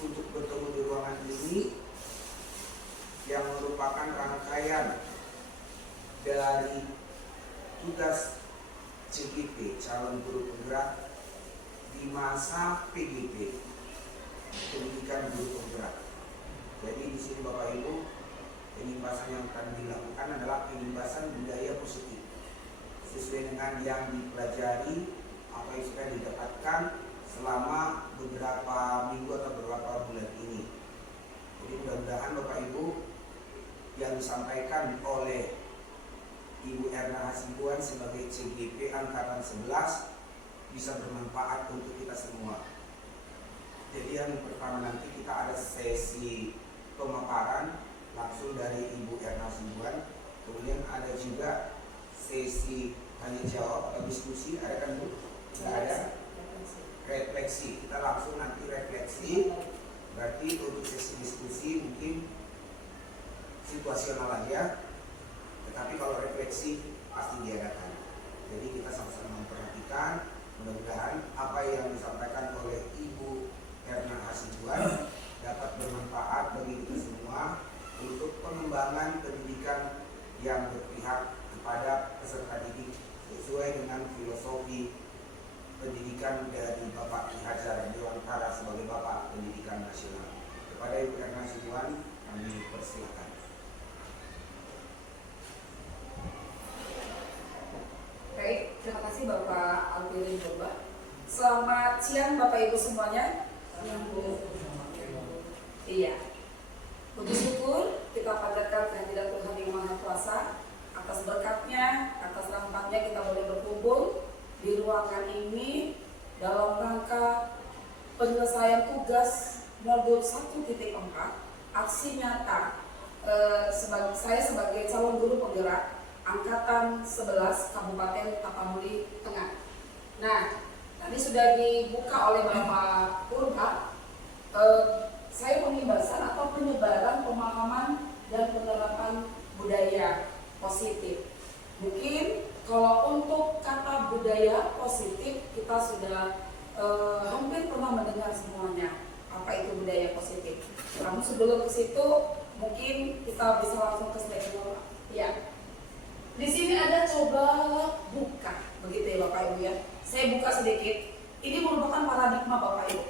untuk bertemu di ruangan ini yang merupakan rangkaian dari tugas CGP, calon guru penggerak di masa PGP, pendidikan guru penggerak. Jadi di sini Bapak Ibu, penimbasan yang akan dilakukan adalah penimbasan budaya positif sesuai dengan yang dipelajari, apa yang sudah didapatkan selama beberapa minggu atau beberapa bulan ini. Jadi mudah-mudahan Bapak Ibu yang disampaikan oleh Ibu Erna Hasibuan sebagai CGP Angkatan 11 bisa bermanfaat untuk kita semua. Jadi yang pertama nanti kita ada sesi pemaparan langsung dari Ibu Erna Hasibuan, kemudian ada juga sesi tanya jawab atau diskusi, ada kan Bu? Tidak ada? Refleksi, kita langsung nanti refleksi. Berarti untuk sesi diskusi mungkin situasional aja, tetapi kalau refleksi pasti diadakan. Jadi kita sama-sama memperhatikan, mudah-mudahan apa yang disampaikan oleh Ibu Erna Hasibuan dapat bermanfaat bagi kita semua untuk pengembangan pendidikan yang berpihak kepada peserta didik sesuai dengan filosofi pendidikan dari Bapak Ki Hajar Dewantara sebagai Bapak Pendidikan Nasional. Kepada Ibu Erna Hasibuan kami persilakan. Baik, terima kasih Bapak Alfirin Boba. Selamat siang Bapak Ibu semuanya. Iya. Puji syukur kita panjatkan kehadirat Tuhan yang Maha Kuasa atas berkatnya, atas rahmatnya kita boleh berkumpul di ruangan ini dalam rangka penyelesaian tugas modul 1.4 aksi nyata saya sebagai calon guru penggerak Angkatan 11 Kabupaten Tapanuli Tengah. Nah, tadi sudah dibuka oleh Bapak Purba saya pengibasan atau penyebaran pemahaman dan penerapan budaya positif. Mungkin kalau untuk kata budaya positif kita sudah hampir pernah mendengar semuanya apa itu budaya positif. Namun sebelum ke situ mungkin kita bisa langsung ke slide dulu. Ya. Di sini ada coba buka, begitu ya Bapak Ibu ya. Saya buka sedikit. Ini merupakan paradigma Bapak Ibu.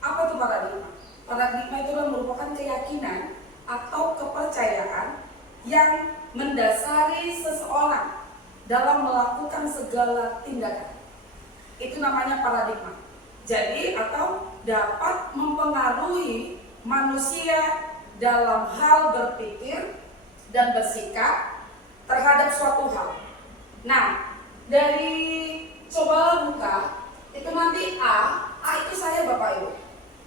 Apa itu paradigma? Paradigma itu merupakan keyakinan atau kepercayaan yang mendasari seseorang dalam melakukan segala tindakan. Itu namanya paradigma. Jadi atau dapat mempengaruhi manusia dalam hal berpikir dan bersikap terhadap suatu hal. Nah, dari coba buka itu nanti A itu saya Bapak Ibu.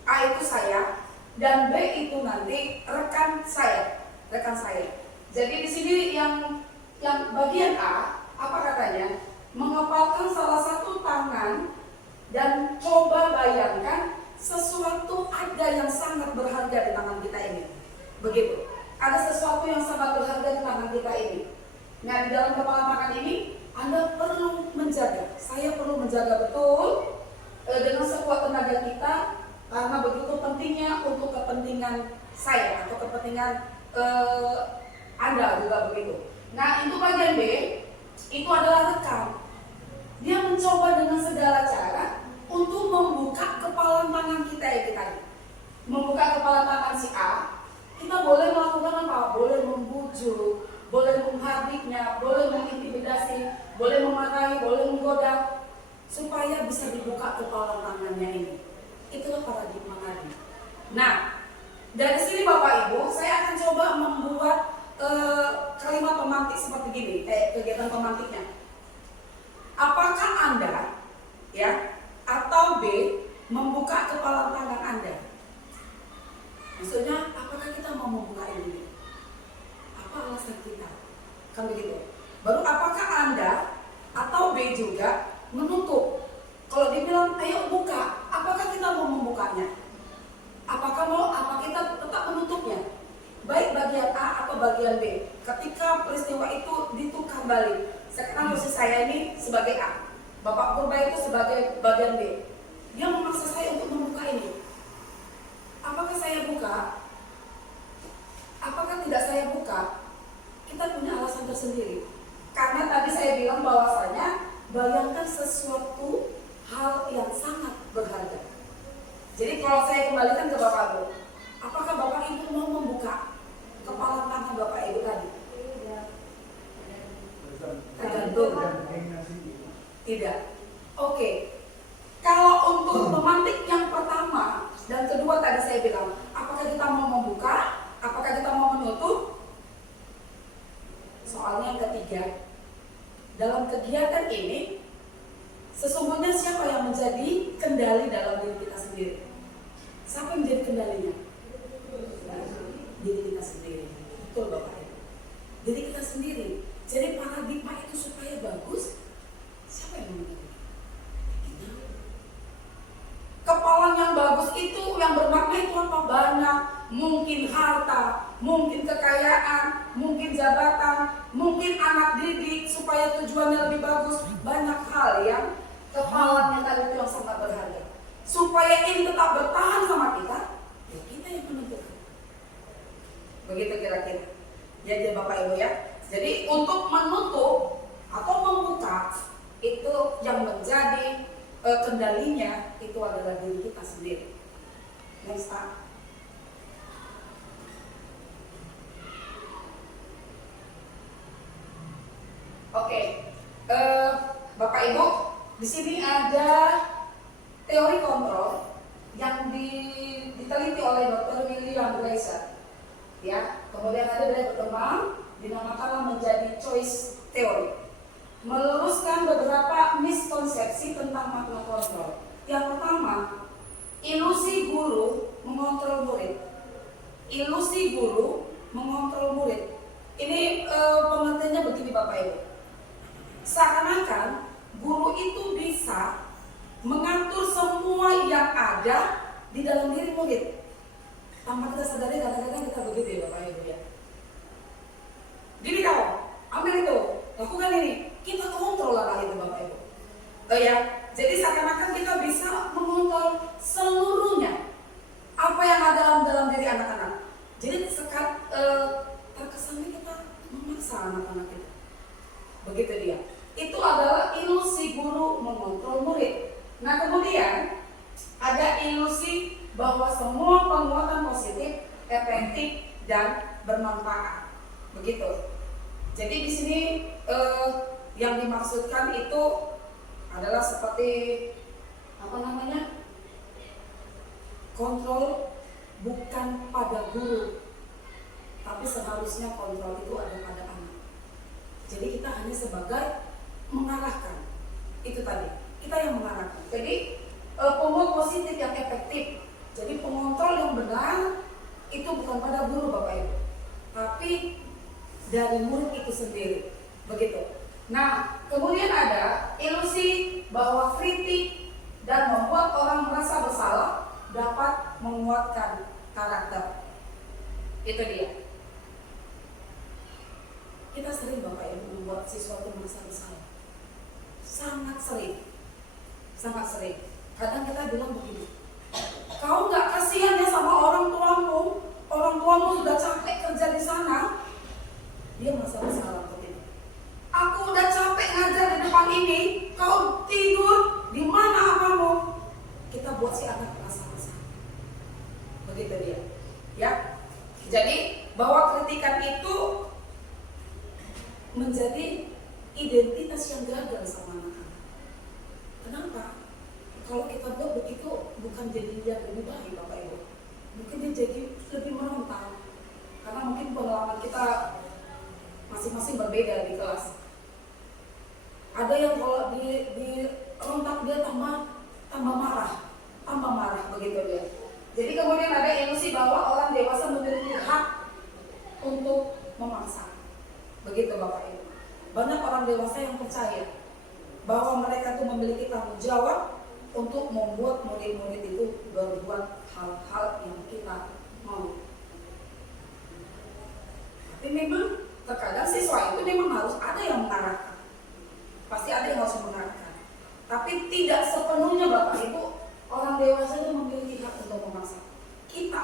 A itu saya dan B itu nanti rekan saya. Jadi di sini yang bagian A apa katanya? Mengepalkan salah satu tangan dan coba bayangkan sesuatu ada yang sangat berharga di tangan kita ini. Begitu. Ada sesuatu yang sangat berharga di tangan kita ini. Nah, di dalam kepala tangan ini Anda perlu menjaga. Saya perlu menjaga betul dengan sekuat tenaga kita. Karena begitu pentingnya untuk kepentingan saya atau kepentingan Anda juga begitu. Nah, itu bagian B, itu adalah rekan. Dia mencoba dengan segala cara untuk membuka kepala tangan kita ya kita. Membuka kepala tangan si A, kita boleh melakukan apa? Boleh membujuk, boleh menghardiknya, boleh mengintimidasi, boleh memarahi, boleh menggoda, supaya bisa dibuka kepala tangannya ini. Itulah paradigma tadi. Nah, dari sini Bapak Ibu, saya akan coba membuat kalimat pemantik seperti gini, kegiatan pemantiknya. Apakah Anda, ya, atau B membuka kepala tangan Anda? Maksudnya, apakah kita mau membuka ini? Apa alasan kita? Kan begitu. Baru apakah Anda atau B juga menutup? Kalau dibilang, ayo buka, apakah kita mau membukanya? Apa kita tetap menutupnya? Baik bagian A atau bagian B. Ketika peristiwa itu ditukar balik, sekarang posisi saya ini sebagai A, Bapak Purba itu sebagai bagian B. Dia memaksa saya untuk membuka ini. Apakah saya buka? Apakah tidak saya buka? Kita punya alasan tersendiri. Karena tadi saya bilang bahwasanya bayangkan sesuatu hal yang sangat berharga. Jadi kalau saya kembalikan ke Bapak Ibu, apakah Bapak Ibu mau membuka kepala tangan Bapak Ibu tadi? Tergantung. Tidak. Oke. Kalau untuk memantik yang pertama dan kedua tadi saya bilang, apakah kita mau membuka? Apakah kita mau menutup? Soalnya yang ketiga, dalam kegiatan ini sesungguhnya siapa yang menjadi kendali dalam diri kita sendiri? Siapa yang menjadi kendalinya? Diri kita sendiri. Betul Bapak Ibu. Diri kita sendiri. Jadi paradigma itu supaya bagus, siapa yang menentukan? Kita. Kepala yang bagus itu yang bermakna itu apa? Banyak, mungkin harta, mungkin kekayaan, mungkin jabatan, mungkin anak didik supaya tujuannya lebih bagus. Banyak hal yang kepalanya tadi itu yang sangat berharga. Supaya ini tetap bertahan sama kita, ya kita yang menentukan. Begitu kira-kira. Ya Bapak Ibu ya. Jadi untuk menutup atau membuka itu yang menjadi kendalinya itu adalah diri kita sendiri. Next Pak. Oke, Bapak Ibu, di sini ada teori kontrol yang diteliti oleh Dr. William Gleiser. Ya, kemudian ada dari berkembang dinamakanlah menjadi choice theory. Meluruskan beberapa miskonsepsi tentang makna kontrol. Yang pertama, ilusi guru mengontrol murid. Ilusi guru mengontrol murid. Ini pengertiannya begini Bapak Ibu. Seakan-akan guru itu bisa mengatur semua yang ada di dalam diri murid. Tanpa kita sadari kadang-kadang kita begitu ya Bapak Ibu ya. Diri kau, ambil itu, lakukan ini. Kita kontrol lah itu Bapak Ibu. Ya, jadi seakan-akan kita bisa mengontrol seluruhnya apa yang ada dalam diri anak-anak. Jadi terkesannya kita memaksa anak-anak kita. Begitu dia. Itu adalah ilusi guru mengontrol murid. Nah kemudian ada ilusi bahwa semua penguatan positif, efektif dan bermanfaat. Begitu. Jadi di sini yang dimaksudkan itu adalah seperti kontrol bukan pada guru, tapi seharusnya kontrol itu ada pada anak. Jadi kita hanya sebagai mengarahkan. Itu tadi, kita yang mengarahkan. Jadi penguat positif yang efektif. Jadi pengontrol yang benar itu bukan pada guru Bapak Ibu, tapi dari murid itu sendiri. Begitu. Nah, kemudian ada ilusi bahwa kritik dan membuat orang merasa bersalah dapat menguatkan karakter. Itu dia. Kita sering Bapak Ibu membuat siswa itu merasa bersalah. Sangat sering. Sangat sering. Kadang kita bilang begini, kau nggak kasihan ya sama orang tuamu sudah capek kerja di sana. Dia merasa bersalah begitu. Aku udah capek ngajar di depan ini, kau tidur, di mana kamu? Kita buat si anak merasa bersalah. Begitu dia. Ya. Jadi bahwa kritikan itu menjadi identitas yang gagal sama anak-anak. Kenapa? Kalau kita buat begitu bukan jadi dia lebih baik Bapak Ibu. Mungkin dia jadi lebih merontak. Karena mungkin pengalaman kita masing-masing berbeda di kelas. Ada yang kalau di rontak dia tambah marah begitu dia. Jadi kemudian ada ilusi bahwa orang dewasa memiliki hak untuk memaksa. Begitu Bapak Ibu. Banyak orang dewasa yang percaya bahwa mereka itu memiliki tanggung jawab untuk membuat murid-murid itu berbuat hal-hal yang kita mau. Tapi memang terkadang siswa itu memang harus ada yang mengarahkan. Pasti ada yang harus mengarahkan. Tapi tidak sepenuhnya Bapak Ibu orang dewasa itu memiliki hak untuk memaksa. Kita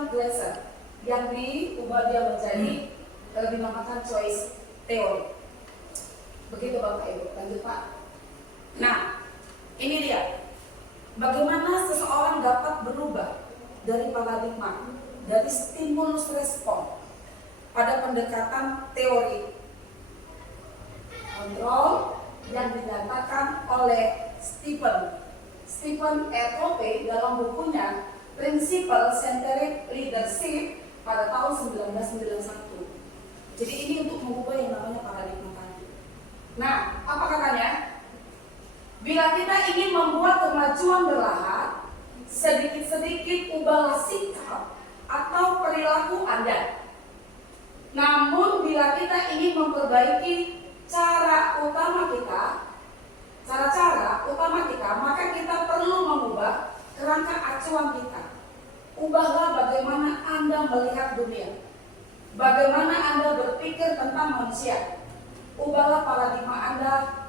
John Glasser yang diubah dia menjadi dinamakan choice theory. Begitu Bapak Ibu. Lanjut Pak. Nah, ini dia. Bagaimana seseorang dapat berubah dari paradigma, dari stimulus respon pada pendekatan teori kontrol yang dinyatakan oleh Stephen R. Covey dalam bukunya Principle Centered Leadership pada tahun 1991. Jadi ini untuk mengubah yang namanya paradigma tadi. Nah, apa katanya? Bila kita ingin membuat kemajuan bertahap, sedikit-sedikit ubahlah sikap atau perilaku Anda. Namun bila kita ingin memperbaiki cara utama kita, maka kita perlu mengubah kerangka acuan kita. Ubahlah bagaimana Anda melihat dunia, bagaimana Anda berpikir tentang manusia. Ubahlah paradigma Anda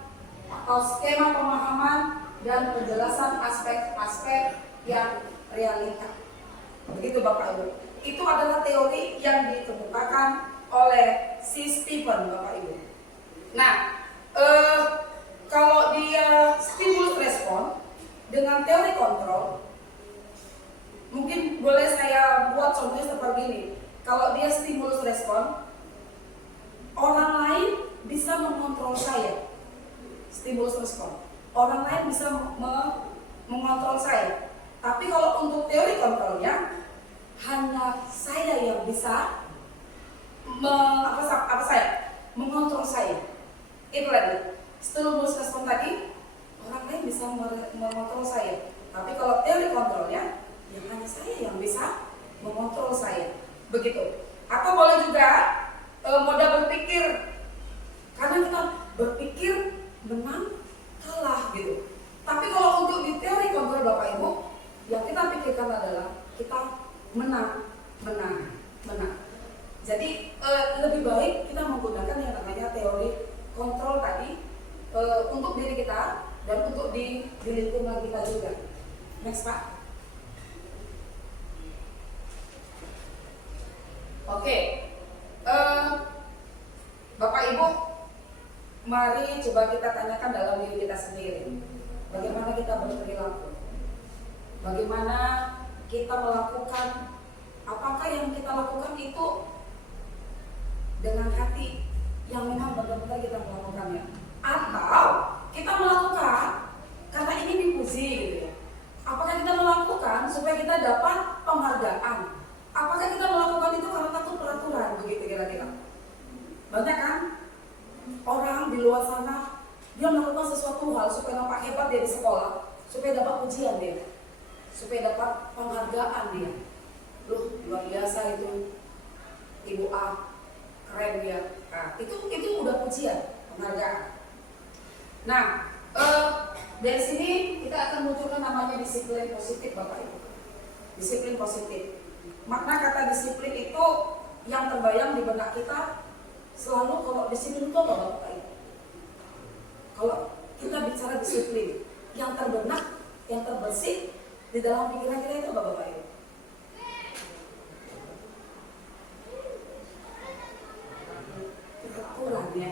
atau skema pemahaman dan penjelasan aspek-aspek yang realita. Begitu Bapak Ibu. Itu adalah teori yang dikemukakan oleh si Stephen Bapak Ibu. Nah, kalau dia stimulus respon dengan teori kontrol, mungkin boleh saya buat contohnya seperti ini. Kalau dia stimulus respon, orang lain bisa mengontrol saya. Stimulus respon, orang lain bisa mengontrol saya. Tapi kalau untuk teori kontrolnya, hanya saya yang bisa mengontrol saya. Itu tadi. Stimulus respon tadi, orang lain bisa mengontrol saya. Tapi kalau teori kontrolnya, ya hanya saya yang bisa mengontrol saya. Begitu. Atau boleh juga moda berpikir, karena kita berpikir menang kalah gitu. Tapi kalau untuk di teori kontrol Bapak Ibu, yang kita pikirkan adalah kita menang. Jadi lebih baik kita menggunakan yang namanya teori kontrol tadi untuk diri kita dan untuk di lingkungan kita juga. Next Pak. Oke, Bapak Ibu, mari coba kita tanyakan dalam diri kita sendiri. Bagaimana kita berperilaku? Bagaimana kita melakukan? Apakah yang kita lakukan itu dengan hati yang memang benar-benar kita melakukannya? Atau kita melakukan karena ingin dipuji gitu ya? Apakah kita melakukan supaya kita dapat penghargaan? Apakah kita melakukan itu karena takut peraturan? Begitu kira-kira. Banyak kan orang di luar sana, dia melakukan sesuatu hal supaya nampak hebat dia di sekolah, supaya dapat pujian dia, supaya dapat penghargaan dia. Loh, luar biasa itu Ibu A, keren dia. Nah, itu udah pujian, penghargaan. Nah, dari sini kita akan munculkan namanya disiplin positif Bapak Ibu. Disiplin positif. Makna kata disiplin itu yang terbayang di benak kita selalu kalau disiplin itu apa Bapak Ibu? Kalau kita bicara disiplin, yang terbenak, yang terbersih di dalam pikiran kita itu apa Bapak Ibu? Peraturan ya,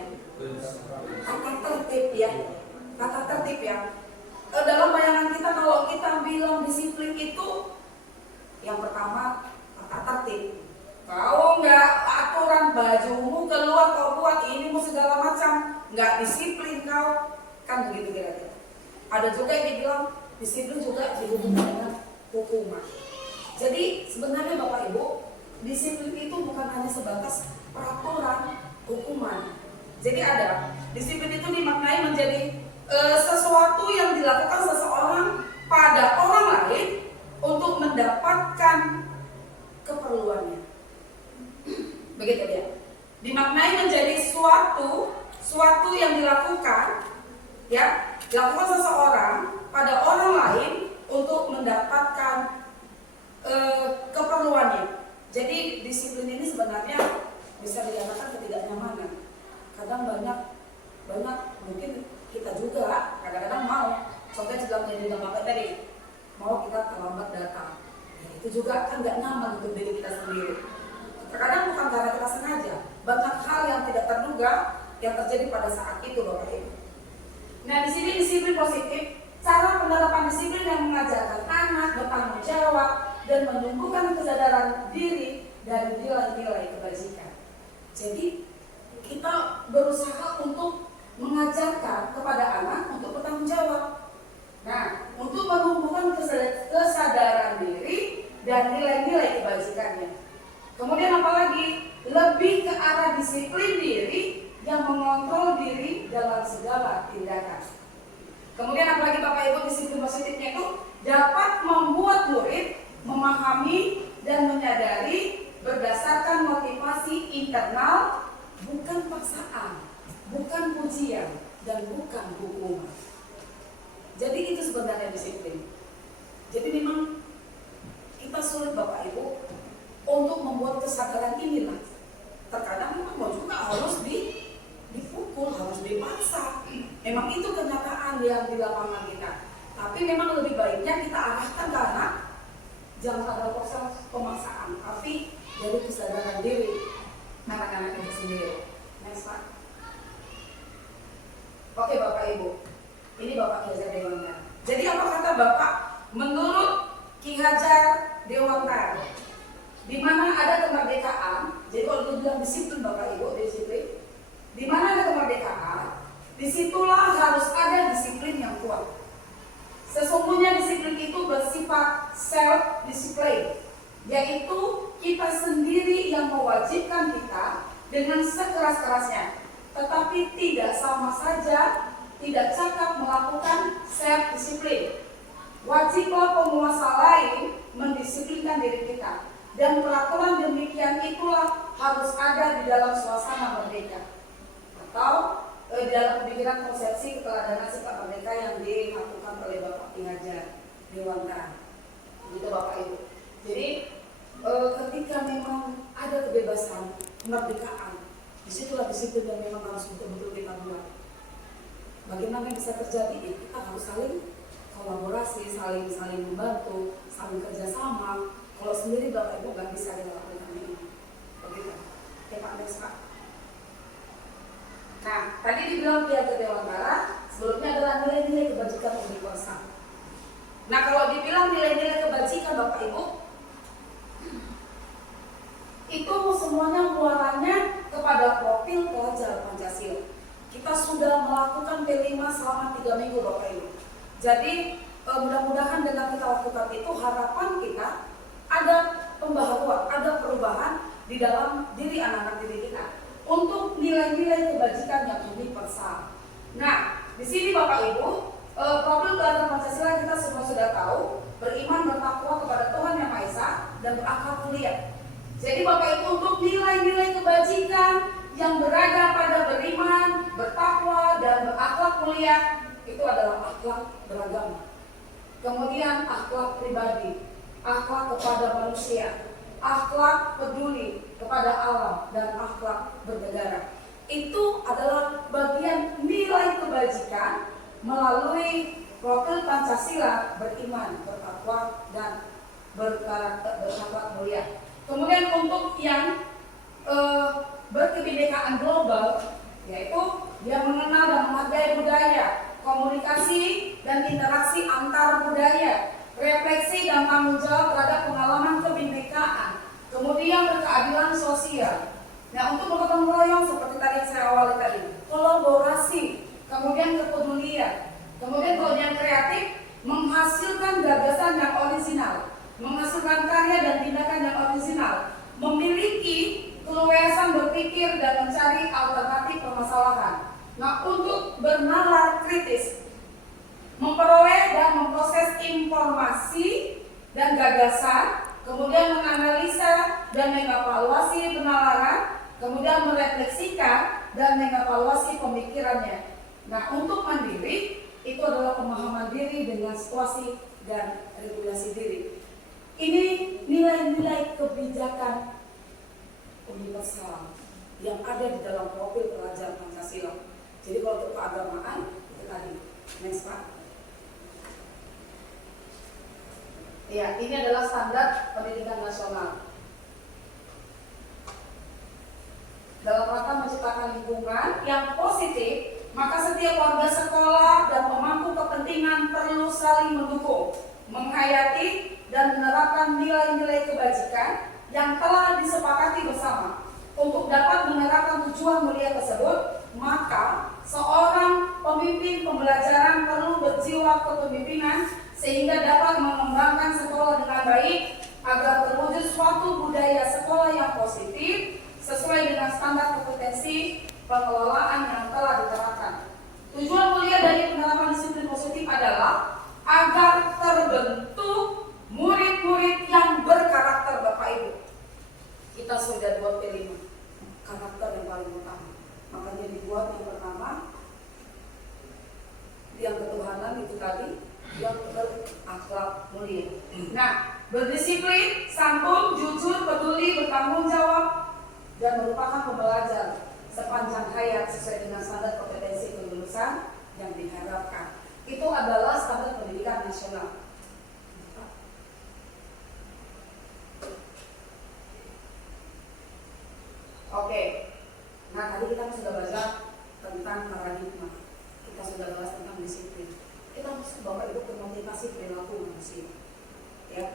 tata tertib ya, tata tertib ya. Dalam bayangan kita kalau kita bilang disiplin itu, yang pertama tata tertib. Kau nggak aturan bajumu keluar kau buat ini segala macam, nggak disiplin kau, kan begitu kira-kira. Ada juga yang dibilang disiplin juga dihubungkan dengan hukuman. Jadi sebenarnya Bapak Ibu, disiplin itu bukan hanya sebatas peraturan hukuman. Jadi ada disiplin itu dimaknai menjadi sesuatu yang dilakukan seseorang pada orang lain untuk mendapatkan keperluannya. Begitu ya. Dimaknai menjadi suatu yang dilakukan seseorang pada orang lain untuk mendapatkan keperluannya. Jadi disiplin ini sebenarnya bisa dikatakan ketidaknyamanan. Kadang banyak mungkin kita juga kadang-kadang mau, contohnya dalam Bapak tadi, mau kita terlambat datang. Itu juga kan nggak nyaman untuk diri kita sendiri. Terkadang bukan karena kita sengaja, banyak hal yang tidak terduga yang terjadi pada saat itu, Bapak Ibu. Nah, di sini disiplin positif, cara penerapan disiplin yang mengajarkan anak bertanggung jawab dan menumbuhkan kesadaran diri dari nilai-nilai kebajikan. Jadi kita berusaha untuk mengajarkan kepada anak untuk bertanggung jawab. Nah, untuk menumbuhkan kesadaran diri dan nilai-nilai kebajikannya. Kemudian apalagi lebih ke arah disiplin diri yang mengontrol diri dalam segala tindakan. Kemudian apalagi Bapak Ibu, disiplin positifnya itu dapat membuat murid memahami dan menyadari berdasarkan motivasi internal, bukan paksaan, bukan pujian, dan bukan hukuman. Jadi itu sebenarnya disiplin. Jadi memang kita sulit Bapak Ibu untuk membuat kesadaran inilah. Terkadang memang mau juga harus dipukul, harus dipaksa. Memang itu kenyataan yang di lapangan kita. Tapi memang lebih baiknya kita arahkan ke anak, jangan ada proses pemaksaan, tapi dari kesadaran diri anak-anak itu sendiri. Next, Pak. Oke Bapak Ibu, ini Bapak Ki Hajar Dewantara. Jadi apa kata Bapak menurut Ki Hajar Dewantara? Di mana ada kemerdekaan, jadi kalau dibilang disiplin Bapak Ibu, disiplin, di mana ada kemerdekaan, disitulah harus ada disiplin yang kuat. Sesungguhnya disiplin itu bersifat self-discipline, yaitu kita sendiri yang mewajibkan kita dengan sekeras-kerasnya, tetapi tidak sama saja, tidak cakap melakukan self-discipline. Wajiblah penguasa lain mendisiplinkan diri kita. Dan peraturan demikian itulah harus ada di dalam suasana merdeka, atau di dalam pemikiran konsepsi keteladanan sikap merdeka yang dilakukan oleh Bapak Ki Hajar Dewantara. Gitu Bapak Ibu. Jadi ketika memang ada kebebasan, kemerdekaan, disitulah disiplin yang memang harus betul-betul kita buat. Bagaimana bisa terjadi? Ya, kita harus saling kolaborasi, saling membantu, saling kerjasama. Kalau sendiri Bapak Ibu nggak bisa kita lakukan ini. Begitu. Ya Pak Pak. Nah, tadi dibilang Ki Hajar Dewantara, sebelumnya adalah nilai-nilai kebajikan universal. Nah, kalau dibilang nilai-nilai kebajikan Bapak Ibu, itu semuanya muaranya kepada profil pelajar Pancasila. Kita sudah melakukan P5 selama 3 minggu Bapak Ibu. Jadi mudah-mudahan dengan kita lakukan itu, harapan kita ada pembaharuan, ada perubahan di dalam diri anak-anak diri kita untuk nilai-nilai kebajikan yang universal. Nah, di sini Bapak Ibu, profil pelajar Pancasila kita semua sudah tahu, beriman, bertakwa kepada Tuhan Yang Maha Esa dan berakhlak mulia. Jadi Bapak Ibu, untuk nilai-nilai kebajikan yang berada pada beriman, bertakwa dan berakhlak mulia, itu adalah akhlak beragama. Kemudian akhlak pribadi, akhlak kepada manusia, akhlak peduli kepada alam, dan akhlak bernegara. Itu adalah bagian nilai kebajikan melalui profil Pancasila, beriman, bertakwa, dan berakhlak mulia. Kemudian untuk yang berkebinekaan global, yaitu dia mengenal dan menghargai budaya, komunikasi dan interaksi antar budaya, refleksi dan tanggung jawab terhadap pengalaman kebinekaan, kemudian berkeadilan sosial. Nah, untuk bergotong royong seperti tadi yang saya awali tadi, kolaborasi, kemudian kepedulian, kemudian kalau yang kreatif, menghasilkan gagasan yang original, menghasilkan karya dan tindakan yang original, memiliki keleluasan berpikir dan mencari alternatif permasalahan. Nah, untuk bernalar kritis, memperoleh dan memproses informasi dan gagasan, kemudian menganalisa dan mengevaluasi penalaran, kemudian merefleksikan dan mengevaluasi pemikirannya. Nah, untuk mandiri, itu adalah pemahaman diri dengan situasi dan regulasi diri. Ini nilai-nilai kebijakan universal yang ada di dalam profil pelajar Pancasila. Jadi kalau untuk keagamaan, itu tadi. Next Pak. Ya, ini adalah standar pendidikan nasional. Dalam rangka menciptakan lingkungan yang positif, maka setiap warga sekolah dan pemangku kepentingan perlu saling mendukung, menghayati, dan menerapkan nilai-nilai kebajikan yang telah disepakati bersama. Untuk dapat menerapkan tujuan mulia tersebut, maka seorang pemimpin pembelajaran perlu berjiwa kepemimpinan sehingga dapat mengembangkan sekolah dengan baik agar terwujud suatu budaya sekolah yang positif sesuai dengan standar kompetensi pengelolaan yang telah diterapkan. Tujuan mulia dari penerapan disiplin positif adalah agar terbentuk murid-murid yang berkarakter, Bapak Ibu. Kita sudah buat P5, karakter yang paling utama. Makanya dibuat yang pertama, yang ketuhanan itu tadi, yang berakhlak mulia. Nah, berdisiplin, santun, jujur, peduli, bertanggung jawab, dan merupakan pembelajar sepanjang hayat sesuai dengan standar kompetensi kelulusan yang diharapkan. Itu adalah standar pendidikan nasional. Oke, nah tadi kita sudah baca tentang paradigma, kita sudah bahas tentang disiplin. Kita harus Bapak Ibu memotivasi perilaku manusia. Ya,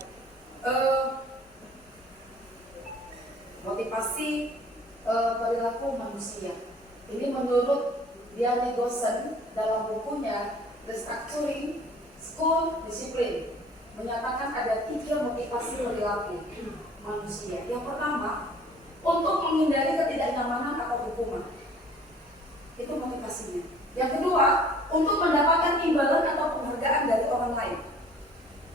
motivasi perilaku manusia. Ini menurut Diane Gossen dalam bukunya Restructuring School Discipline menyatakan ada 3 motivasi perilaku manusia. Yang pertama, untuk menghindari ketidaknyamanan atau hukuman. Itu motivasinya. Yang kedua, untuk mendapatkan imbalan atau penghargaan dari orang lain.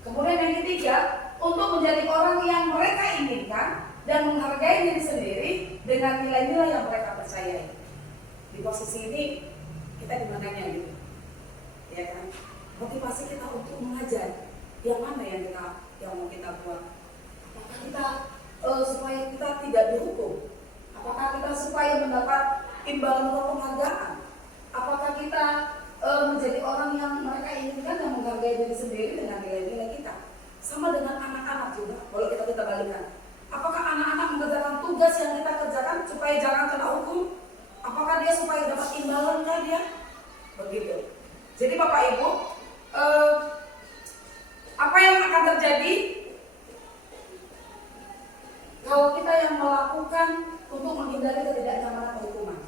Kemudian yang ketiga, untuk menjadi orang yang mereka inginkan dan menghargai diri sendiri dengan nilai-nilai yang mereka percayai. Di posisi ini kita di mananya gitu, ya kan? Motivasi kita untuk mengajar, yang mana yang mau kita buat? Apakah kita supaya kita tidak dihukum? Apakah kita supaya mendapat imbalan atau penghargaan? Apakah kita menjadi orang yang mereka inginkan dan menghargai diri sendiri dengan nilai-nilai kita? Sama dengan anak-anak juga, kalau kita balikan. Apakah anak-anak mengerjakan tugas yang kita kerjakan supaya jangan kena hukum? Apakah dia supaya dapat imbalan kah dia? Begitu. Jadi Bapak Ibu, apa yang akan terjadi kalau kita yang melakukan untuk menghindari ketidaknyamanan atau hukuman?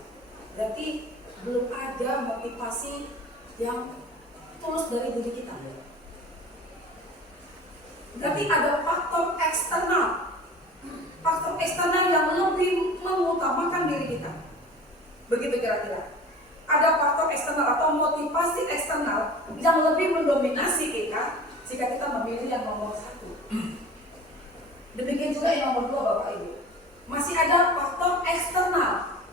Berarti belum ada motivasi yang tulus dari diri kita. Berarti ada faktor eksternal yang lebih mengutamakan diri kita. Begitu kira-kira. Ada faktor eksternal atau motivasi eksternal yang lebih mendominasi kita jika kita memilih yang nomor 1. Demikian juga yang nomor 2, Bapak Ibu. Masih ada faktor eksternal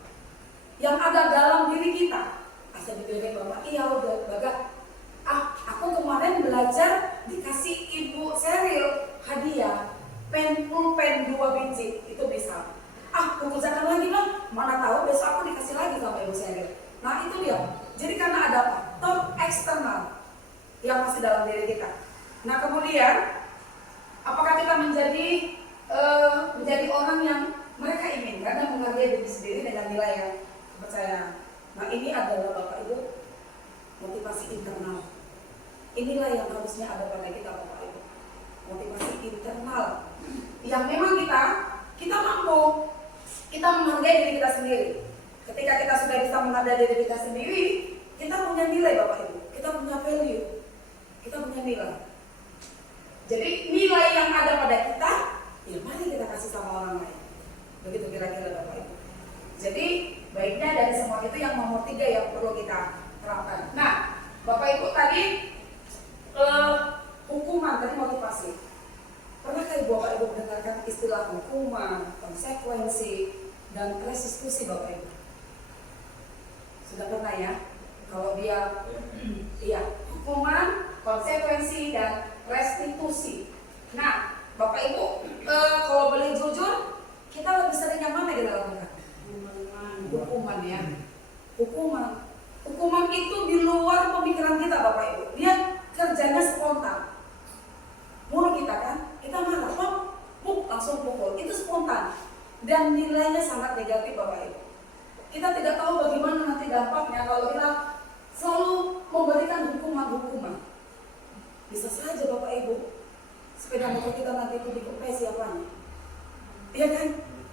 yang ada dalam diri kita. Asal dipilih Bapak, iya udah Bapak. Aku kemarin belajar dikasih Ibu Seril hadiah pulpen 2 biji, itu bisa. Aku kerjakan lagi dong, mana tahu besok aku dikasih lagi sama Ibu Seril. Nah itu dia. Jadi karena ada faktor eksternal yang masih dalam diri kita. Nah kemudian, apakah kita menjadi orang yang mereka inginkan dan menghargai diri sendiri dengan nilai yang kepercayaan? Nah ini adalah Bapak Ibu motivasi internal. Inilah yang harusnya ada pada kita Bapak Ibu. Motivasi internal yang memang kita mampu, kita menghargai diri kita sendiri. Ketika kita sudah bisa menghargai diri kita sendiri, kita punya nilai Bapak Ibu, kita punya value, kita punya nilai. Jadi nilai yang ada pada kita, ya mari kita kasih sama orang lain. Begitu kira-kira Bapak Ibu. Jadi baiknya dari semua itu yang nomor 3 yang perlu kita terapkan. Nah, Bapak Ibu tadi hukuman tadi motivasi. Pernahkah Bapak Ibu mendengarkan istilah hukuman, konsekuensi, dan restitusi Bapak Ibu? Sudah pernah ya? Kalau dia iya, hukuman, konsekuensi, dan restitusi. Nah, Bapak Ibu, kalau boleh jujur, kita lebih sering yang mana kita lakukan? Hukuman ya. Hukuman itu di luar pemikiran kita Bapak Ibu. Dia kerjanya spontan. Mulut kita kan? langsung pukul, itu spontan dan nilainya sangat negatif Bapak Ibu. Kita tidak tahu bagaimana nanti dampaknya kalau kita selalu memberikan hukuman-hukuman. Bisa saja Bapak Ibu, sepeda motor kita nanti itu dikempesi apanya? Iya kan?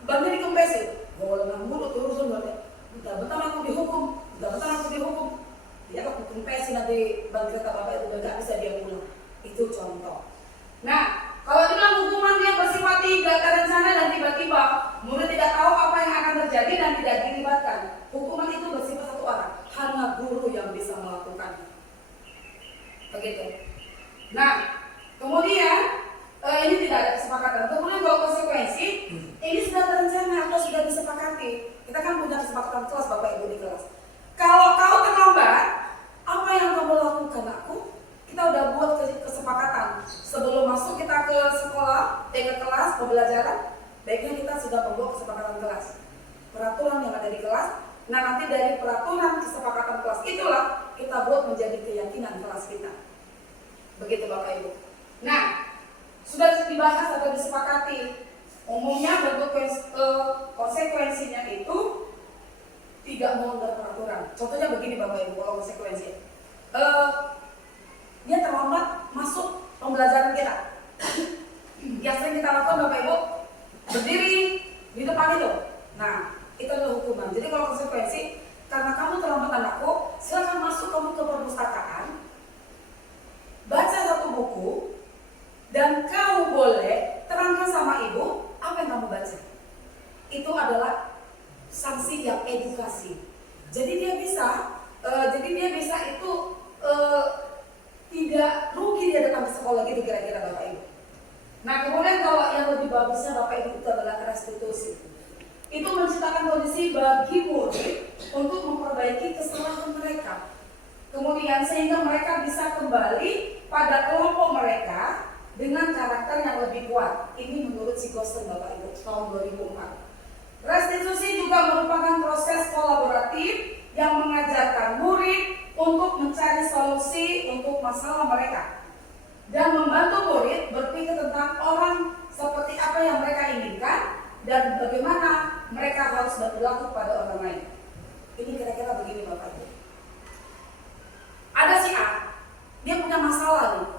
Bannya dikempesi. Golongan mulut urusan banget. Udah bentar aku dihukum, dia aku kempesi nanti ban kereta Bapak Ibu gak bisa dia pulang. Itu contoh. Nah, kalau dibilang hukuman yang bersifat tidak terencana dan tiba-tiba, murid tidak tahu apa yang akan terjadi dan tidak dilibatkan. Hukuman itu bersifat satu arah, hanya guru yang bisa melakukan. Begitu. Nah, kemudian ini tidak ada kesepakatan. Kemudian kalau konsekuensi, ini sudah terencana atau sudah disepakati. Kita kan punya kesepakatan kelas Bapak Ibu di kelas. Kalau kau terlambat, apa yang kamu lakukan aku? Kita udah buat kesepakatan sebelum masuk kita ke sekolah, ke kelas pembelajaran. Baiknya kita sudah membuat kesepakatan kelas, peraturan yang ada di kelas. Nah nanti dari peraturan kesepakatan kelas itulah kita buat menjadi keyakinan kelas kita. Begitu Bapak Ibu. Nah sudah dibahas atau disepakati. Umumnya bentuk konsekuensinya itu tidak melanggar peraturan. Contohnya begini Bapak Ibu, kalau konsekuensi dia terlambat masuk pembelajaran kita. Yang sering kita lakukan Bapak Ibu, berdiri di depan itu. Nah, itu adalah hukuman. Jadi kalau konsekuensi, karena kamu terlambat anakku, silakan masuk kamu ke perpustakaan, baca satu buku, dan kau boleh terangkan sama ibu apa yang kamu baca. Itu adalah sanksi yang edukasi. Jadi dia bisa itu tidak rugi dia datang ke sekolah gitu kira-kira Bapak Ibu. Nah kemudian kalau yang lebih bagusnya Bapak Ibu itu adalah restitusi. Itu menciptakan kondisi bagi murid untuk memperbaiki kesalahan mereka. Kemudian sehingga mereka bisa kembali pada kelompok mereka dengan karakter yang lebih kuat. Ini menurut Sigosten Bapak Ibu tahun 2004. Restitusi juga merupakan proses kolaboratif yang mengajarkan murid untuk mencari solusi untuk masalah mereka dan membantu murid berpikir tentang orang seperti apa yang mereka inginkan dan bagaimana mereka harus berperilaku pada orang lain. Ini kira-kira begini Bapak Ibu. Ada si A, dia punya masalah nih.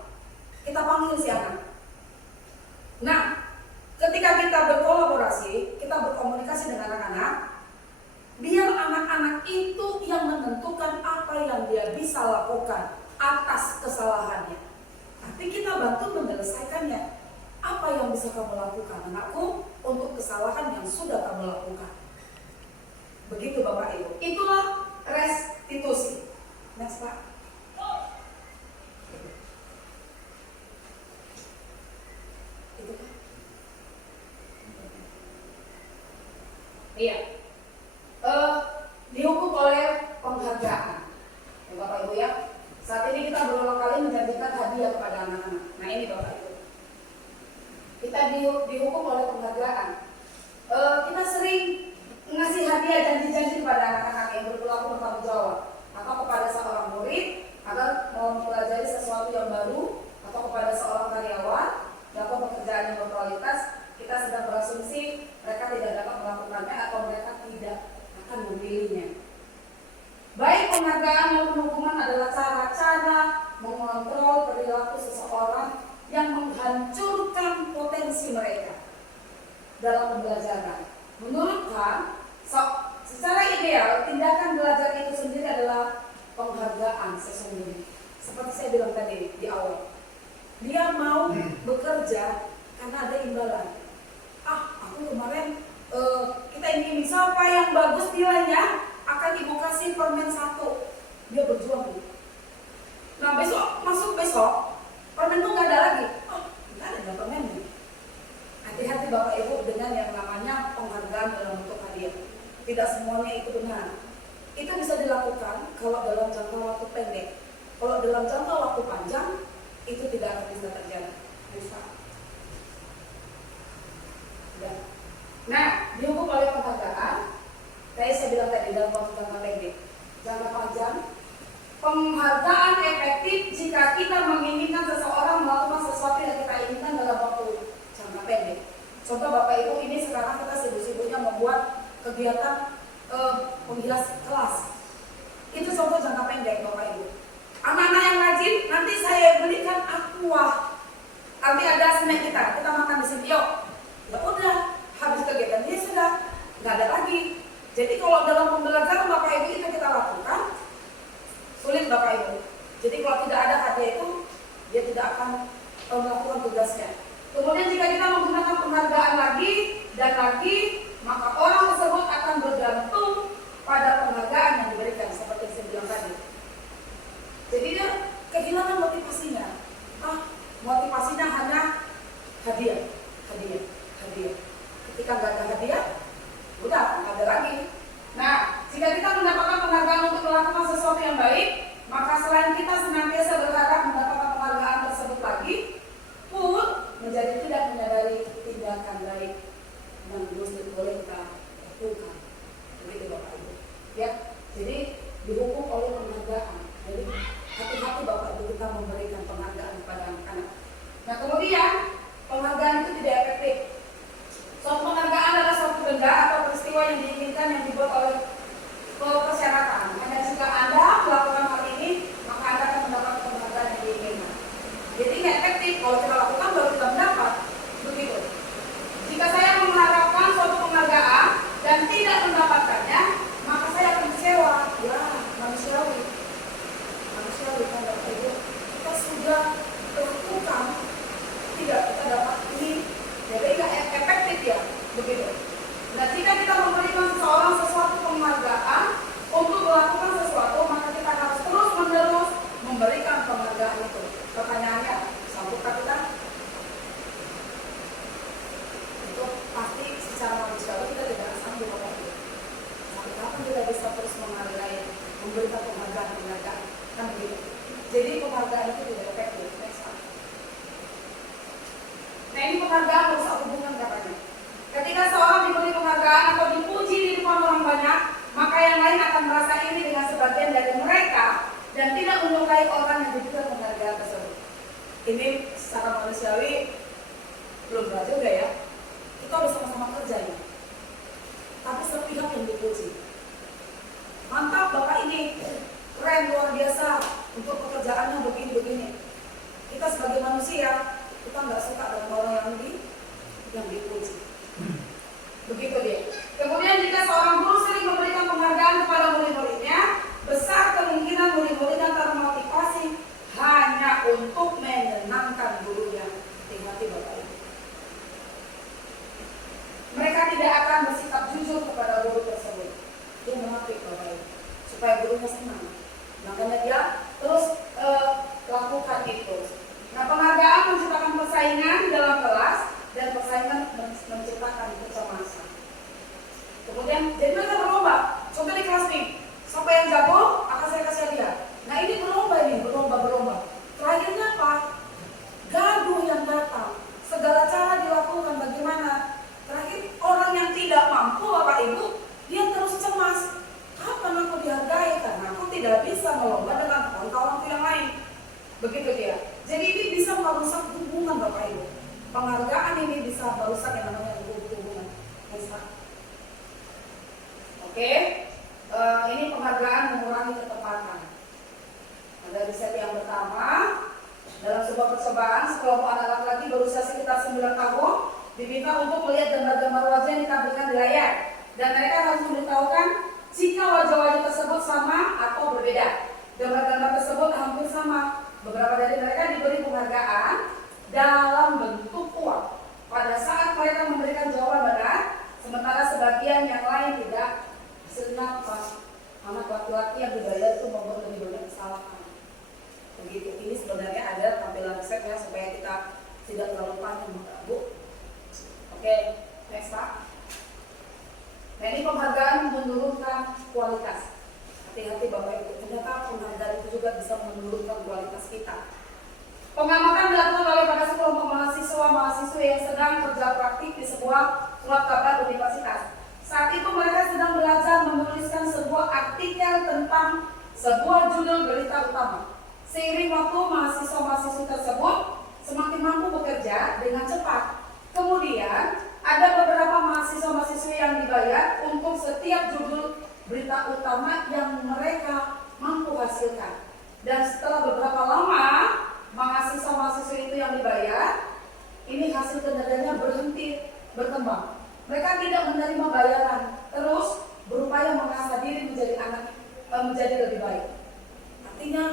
Kita panggil si anak. Nah, ketika kita berkolaborasi, kita berkomunikasi dengan anak-anak, biar anak-anak itu yang menentukan apa yang dia bisa lakukan atas kesalahannya. Tapi kita bantu menyelesaikannya. Apa yang bisa kamu lakukan anakku untuk kesalahan yang sudah kamu lakukan. Begitu Bapak Ibu. Itulah restitusi. Next Pak. Itu Pak. Iya. Dihukum oleh penghargaan. Ya, Bapak Ibu ya. Saat ini kita berulang kali menjanjikan hadiah kepada anak-anak. Nah ini Bapak Ibu. Kita dihukum oleh penghargaan. Kita sering ngasih hadiah janji-janji kepada anak-anak yang berperilaku bertanggung jawab, atau kepada seorang murid agar mau mempelajari sesuatu yang baru, atau kepada seorang karyawan melakukan pekerjaan yang berkualitas. Kita sedang berasumsi mereka tidak dapat melakukannya atau mereka tidak akan memilihnya. Baik penghargaan maupun hukuman adalah cara-cara mengontrol perilaku seseorang yang menghancurkan potensi mereka dalam pembelajaran. Menurut Kant, secara ideal tindakan belajar itu sendiri adalah penghargaan sesungguhnya. Seperti saya bilang tadi di awal, dia mau bekerja karena ada imbalan. Aku kemarin kita ingin siapa yang bagus nilainya akan ibu kasih permen 1. Dia berjuang. Nah besok permen itu nggak ada lagi. Nggak ada permen. Hati-hati Bapak Ibu dengan yang namanya penghargaan dalam bentuk hadiah. Tidak semuanya itu benar. Itu bisa dilakukan kalau dalam jangka waktu pendek. Kalau dalam jangka waktu panjang itu tidak akan bisa terjadi. Bisa. Ya. Nah, dihukum oleh penghargaan. Saya bilang tadi dalam waktu jangka pendek. Jangka panjang, penghargaan efektif jika kita menginginkan seseorang melakukan sesuatu yang kita inginkan dalam waktu jangka pendek. Contoh Bapak Ibu, ini sekarang kita sibuk-sibuknya membuat kegiatan penghias kelas. Itu contoh jangka pendek Bapak Ibu. Anak-anak yang rajin, nanti saya belikan aqua. Nanti ada snack kita makan di sini. Yuk, ya udah, habis kegiatan dia sudah nggak ada lagi. Jadi kalau dalam pembelajaran Bapak Ibu itu kita lakukan, sulit Bapak Ibu. Jadi kalau tidak ada hadiah itu, dia tidak akan melakukan tugasnya. Kemudian jika kita menggunakan penghargaan lagi dan lagi, maka orang tersebut akan bergantung pada penghargaan yang diberikan, seperti yang saya bilang tadi. Jadi dia kehilangan motivasinya. Motivasinya hanya hadiah. Ketika nggak ada hadiah, udah nggak ada lagi. Nah, jika kita mendapatkan penghargaan untuk melakukan sesuatu yang baik, maka selain kita senantiasa berharap mendapatkan penghargaan tersebut lagi, pun menjadi tidak menyadari tindakan baik yang boleh kita lakukan. Begitu Bapak Ibu. Ya, jadi dihukum oleh penghargaan. Jadi hati-hati Bapak Ibu kita memberikan penghargaan kepada anak-anak. Nah, kemudian penghargaan itu tidak efektif. Suatu penghargaan adalah suatu benda atau peristiwa yang diinginkan yang dibuat oleh persyaratan. Hanya jika Anda melakukan hal ini, maka Anda akan mendapatkan penghargaan yang diinginkan. Jadi nggak efektif. Kalau kita lakukan baru kita mendapat. Begitu. Jika saya mengharapkan suatu penghargaan dan tidak mendapatkannya, maka saya akan kecewa. Ya, manusiawi kan Bapak Ibu. Kita sudah lakukan, tidak kita dapat ini. Jadi nggak efektif ya, begitu. Nah, jika kita memberikan seseorang sesuatu penghargaan untuk melakukan sesuatu, maka kita harus terus-menerus memberikan penghargaan itu. Pertanyaannya, sanggupkah kita? Itu pasti secara manusiawi kita tidak sanggup Bapak Ibu. Sampai kapan kita bisa terus menghargai, memberikan penghargaan? Kan begitu. Jadi penghargaan itu tidak efektif. Nah, ini penghargaan merusak hubungan katanya. Ketika seorang diberi penghargaan atau dipuji di depan orang banyak, maka yang lain akan merasa iri dengan sebagian dari mereka dan tidak menyukai orang yang diberikan penghargaan tersebut. Ini secara manusiawi belum berat juga ya. Kita harus sama-sama kerja ya. Tapi sepihak yang dipuji. Mantap Bapak ini, keren luar biasa untuk pekerjaannya begini-begini. Kita sebagai manusia, kita nggak suka dengan orang yang dipuji. Begitu dia. Kemudian jika seorang guru sering memberikan penghargaan kepada murid-muridnya, besar kemungkinan murid-muridnya termotivasi hanya untuk menyenangkan gurunya. Hati-hati Bapak Ibu. Mereka tidak akan bersikap jujur kepada guru tersebut. Dia menafik Bapak Ibu, supaya gurunya senang. Makanya dia terus lakukan itu. Nah, penghargaan menciptakan persaingan dalam kelas dan persaingan menciptakan kecemasan. Kemudian jadi mereka berlomba. Contoh di kelas nih, siapa yang jago akan saya kasih hadiah. Nah, ini berlomba. Terakhirnya apa? Gaduh yang datang. Segala cara dilakukan bagaimana? Terakhir orang yang tidak mampu Bapak Ibu, dia terus cemas. Kapan aku dihargai? Karena aku tidak bisa melomba dengan kawan-kawanku yang lain. Begitu dia. Jadi ini bisa merusak hubungan Bapak Ibu. Penghargaan ini bisa merusak yang namanya hubungan. Oke, ini penghargaan mengurangi ketepatan. Ada riset yang pertama, dalam sebuah percobaan sekelompok anak laki-laki berusia sekitar 9 tahun diminta untuk melihat gambar-gambar wajah yang ditampilkan di layar, dan mereka harus memberitahukan jika wajah-wajah tersebut sama atau berbeda. Gambar-gambar tersebut hampir sama. Beberapa dari mereka diberi penghargaan dalam bentuk uang pada saat mereka memberikan jawaban benar, sementara sebagian yang lain tidak. Kenapa? Anak laki-laki yang dibayar itu membuat lebih banyak kesalahan. Begitu. Ini sebenarnya ada tampilan resepnya supaya kita tidak terlalu panjang, Bu. Oke, next Pak. Nah, ini penghargaan menurunkan kualitas. Hati-hati Bapak Ibu, ternyata penghargaan itu juga bisa menurunkan kualitas kita. Pengamatan dilakukan oleh pada sekelompok mahasiswa yang sedang kerja praktik di sebuah surat kabar universitas. Saat itu mereka sedang belajar menuliskan sebuah artikel tentang sebuah judul berita utama. Seiring waktu, mahasiswa-mahasiswi tersebut semakin mampu bekerja dengan cepat. Kemudian, ada dibayar untuk setiap judul berita utama yang mereka mampu hasilkan. Dan setelah beberapa lama mahasiswa-mahasiswa itu yang dibayar, ini hasil kinerjanya berhenti berkembang. Mereka tidak menerima bayaran, terus berupaya mengasah diri menjadi lebih baik. Artinya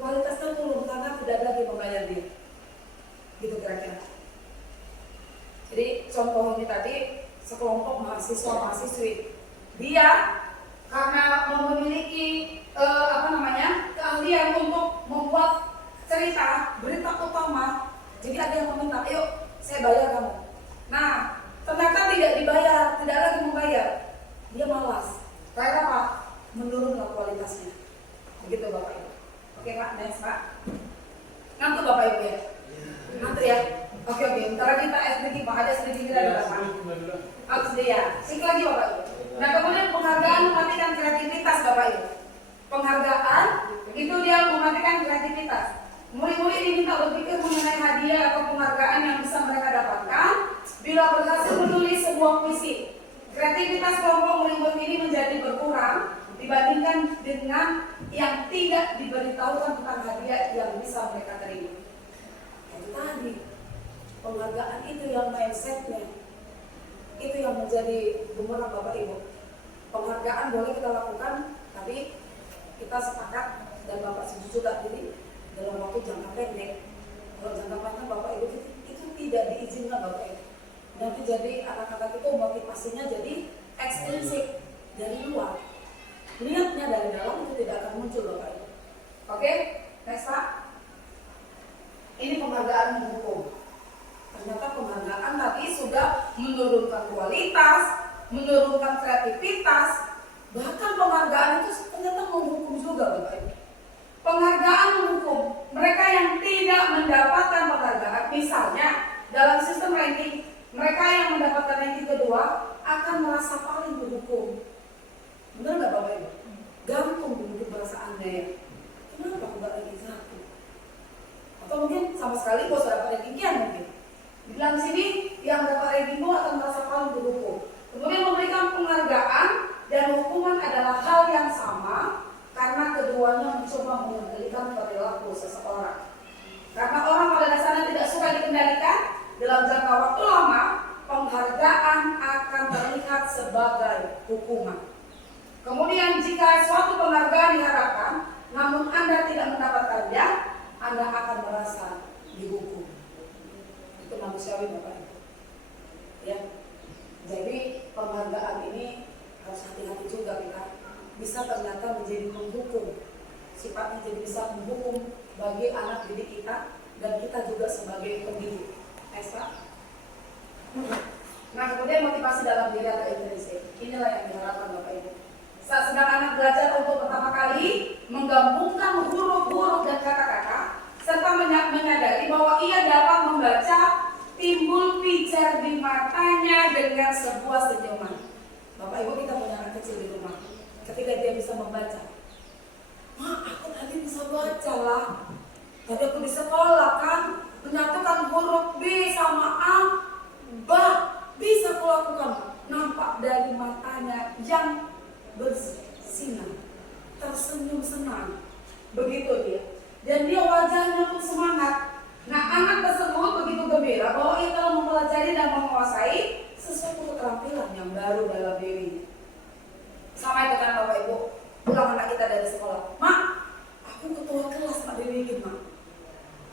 kualitasnya turun karena tidak lagi membayar dia. Gitu kira-kira. Jadi contoh ini tadi sekelompok mahasiswa-mahasiswi, dia karena memiliki keahlian untuk membuat cerita berita utama, jadi ada yang meminta, ayo saya bayar kamu. Nah, ternyata tidak dibayar, tidak lagi membayar, dia malas. Karena apa? Menurunlah kualitasnya. Begitu Bapak Ibu. Oke Pak, next Pak. Ngantuk Bapak Ibu ya? Ngantuk ya? Oke, ntar lagi kita sedikit Pak, ada sedikit kita ada Pak. Harus dia. Sik lagi Bapak Ibu. Nah kemudian penghargaan mematikan kreativitas Bapak Ibu. Penghargaan itu dia mematikan kreativitas. Murid-murid diminta berpikir mengenai hadiah atau penghargaan yang bisa mereka dapatkan bila berhasil menulis sebuah puisi. Kreativitas kelompok murid-murid ini menjadi berkurang dibandingkan dengan yang tidak diberitahukan tentang hadiah yang bisa mereka terima. Itu tadi penghargaan itu yang mindsetnya, itu yang menjadi bumerang Bapak Ibu. Penghargaan boleh kita lakukan, tapi kita sepakat dan Bapak setuju juga ini dalam waktu jangka pendek. Kalau jangka panjang Bapak Ibu itu tidak diizinkan Bapak Ibu. Nanti jadi anak-anak itu motivasinya jadi ekstrinsik dari luar. Niatnya dari dalam itu tidak akan muncul Bapak Ibu. Oke, next Pak. Ini penghargaan menghukum. Ternyata penghargaan tadi sudah menurunkan kualitas, menurunkan kreativitas, bahkan penghargaan itu ternyata menghukum juga Bapak Ibu. Penghargaan menghukum mereka yang tidak mendapatkan penghargaan, misalnya dalam sistem ranking, mereka yang mendapatkan ranking kedua akan merasa paling berhukum. Benar nggak Bapak Ibu? Gantung mungkin perasaannya ya. Kenapa aku nggak ranking 1? Atau mungkin sama sekali bos dapat ranking kian mungkin. Bilang sini yang dapat ranking 2 akan merasa paling berhukum. Kemudian memberikan penghargaan dan hukuman adalah hal yang sama karena keduanya mencoba mengendalikan perilaku seseorang. Karena orang pada dasarnya tidak suka dikendalikan, dalam jangka waktu lama penghargaan akan terlihat sebagai hukuman. Kemudian jika suatu penghargaan diharapkan, namun Anda tidak mendapatkannya, Anda akan merasa dihukum. Itu manusiawi Bapak Ibu. Ya. Jadi penghargaan ini harus hati-hati juga kita. Bisa ternyata menjadi menghukum. Sifatnya jadi bisa menghukum bagi anak didik kita dan kita juga sebagai pendidik. Esa. Nah kemudian motivasi dalam diri atau intrinsik. Inilah yang diharapkan Bapak Ibu. Saat sedang anak belajar untuk pertama kali menggabungkan huruf-huruf dan kata-kata serta menyadari bahwa ia dapat membaca, timbul pijar di matanya dengan sebuah senyuman. Bapak Ibu kita punya anak kecil di rumah. Ketika dia bisa membaca, "Ma, aku tadi bisa baca lah. Tadi aku di sekolah kan menyatukan huruf B sama A, ba, bisa aku lakukan." Nampak dari matanya yang bersinar, tersenyum senang. Begitu dia. Dan dia wajahnya pun semangat. Nah anak tersebut begitu gembira bahwa ia telah mempelajari dan menguasai sesuatu keterampilan yang baru dalam dirinya. Sampai dengan Bapak Ibu pulang anak kita dari sekolah, "Mak, aku ketua kelas Mak dibikin Mak."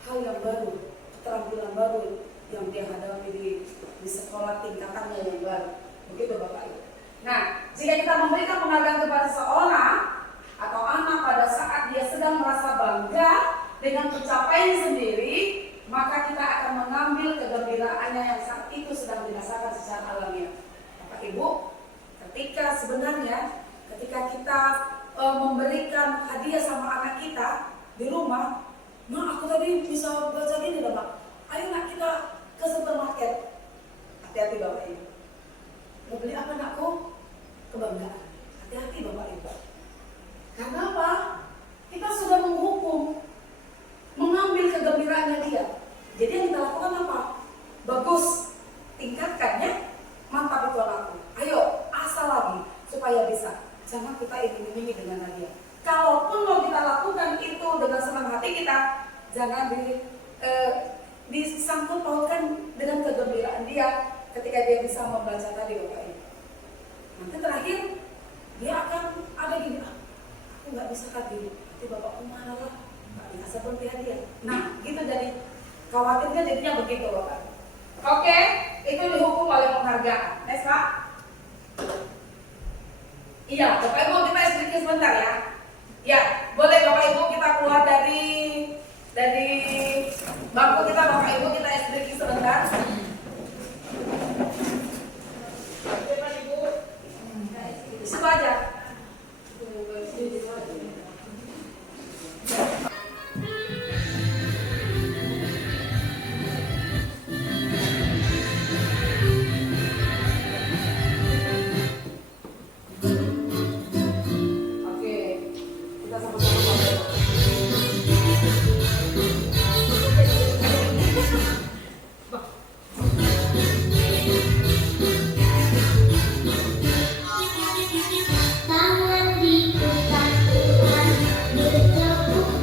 Hal yang baru, keterampilan baru yang dia hadapi di sekolah tingkatannya yang baru. Begitu Bapak Ibu. Nah, jika kita memberikan penghargaan kepada seorang atau anak pada saat dia sedang merasa bangga dengan pencapaian sendiri, maka kita akan mengambil kegembiraannya yang saat itu sedang dirasakan secara alamiah. Bapak Ibu, ketika kita memberikan hadiah sama anak kita di rumah, "Ma, aku tadi bisa baca gini loh Pak. Ayo nak kita ke supermarket." Hati-hati Bapak Ibu. Mau beli apa anakku? Kebanggaan. Hati-hati Bapak Ibu. Karena apa? Kita sudah menghukum, mengambil kegembiraannya dia. Jadi yang kita lakukan apa? Bagus, tingkatkan ya. Mantap itu anakku. jangan disangkut pautkan dengan kegembiraan dia ketika dia bisa membaca tadi Bapak Ibu. Nanti terakhir dia akan ada gini, aku nggak bisa tadi, nanti bapakku marah lah, nggak bisa seperti dia. Nah, gitu jadi khawatirnya jadinya begitu Bapak. Oke, itu dihukum oleh penghargaan. Next Pak. Iya, Bapak Ibu kita sedikit sebentar ya. Ya, boleh Bapak Ibu kita keluar dari bangku kita, Bapak Ibu kita sedikit sebentar. Situ aja. Oke, kita sama-sama pakai. Tangan diputar Tuhan bertepuk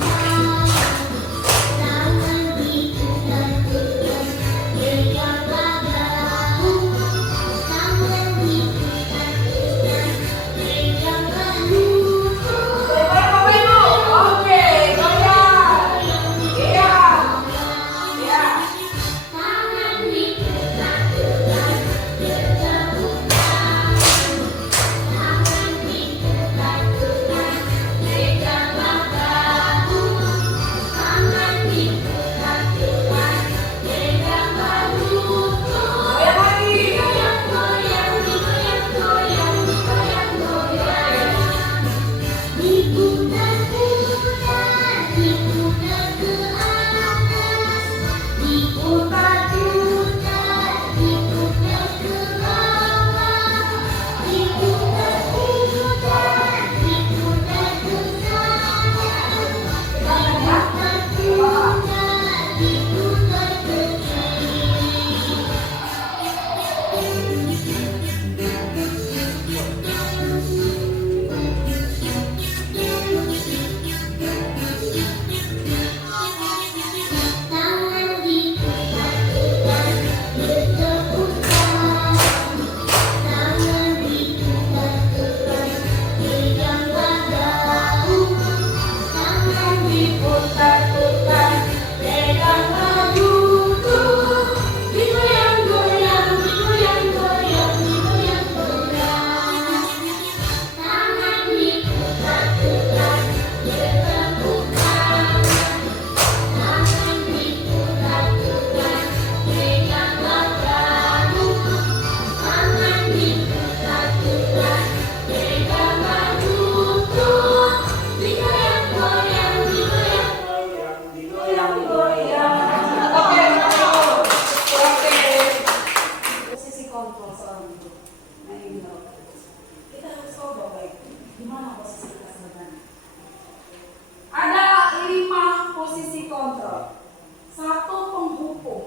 tangan diputar Tuhan tegaklah bahu, tangan diputar Tuhan tegaklah lutut. Bapak Ibu, oke, goyang. Iya. Iya. Tangan diputar Tuhan bertepuk tangan diputar Tuhan tegaklah bahu, tangan diputar Tuhan tegaklah lutut. Goyang lagi. Goyang goyang digoyang goyang digoyang goyang, diputar putar diputar ke atas, diputar putar diputar ke bawah, diputar putar diputar ke kanan, diputar putar diputar ke kiri. Tangan diputar Tuhan bertepuk tangan diputar Tuhan tegaklah bahu, tangan diputar Tuhan tegaklah lutut, digoyang-goyang digoyang-goyang digoyang-goyang, tangan diputar Tuhan bertepuk tangan diputar Tuhan tegaklah bahu, tangan diputar Tuhan tegaklah lutut, digoyang-goyang Goyang-goyang. Oke, oke. Posisi kontrol seorang ibu. Nah ini Bapak Ibu. Kita harus tahu Bapak Ibu, di mana posisi kita sebenarnya. Ada 5 posisi kontrol. 1 penghukum.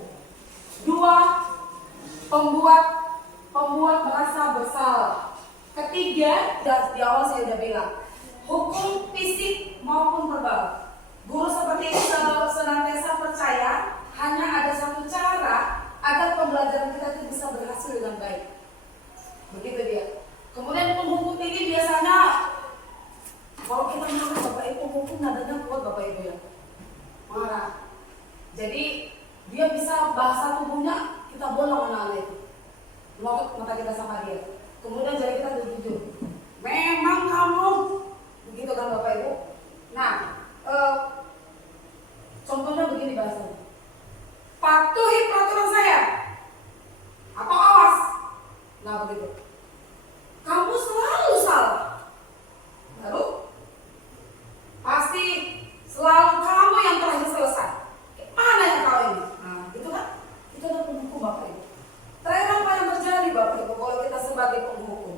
2 pembuat merasa bersalah. Ketiga, di awal saya sudah bilang, hukum fisik maupun verbal. Guru seperti ini senantiasa percaya hanya ada satu cara agar pembelajaran kita itu bisa berhasil dengan baik. Begitu dia. Kemudian penghukum ini biasanya kalau kita marah Bapak Ibu, penghukum nadanya kuat Bapak Ibu ya. Marah. Jadi dia bisa bahasa tubuhnya kita bolong anak itu. Melotot mata kita sama dia. Kemudian jari kita jujur. Memang kamu begitu kan Bapak Ibu. Nah, contohnya begini bahasanya. Patuhi peraturan saya atau awas. Nah begitu. Kamu selalu salah. Lalu pasti selalu kamu yang terakhir selesai. Mana yang kau ini? Nah itu kan. Itu adalah penghukum Bapak Ibu. Terakhir apa yang terjadi Bapak Ibu kalau kita sebagai penghukum?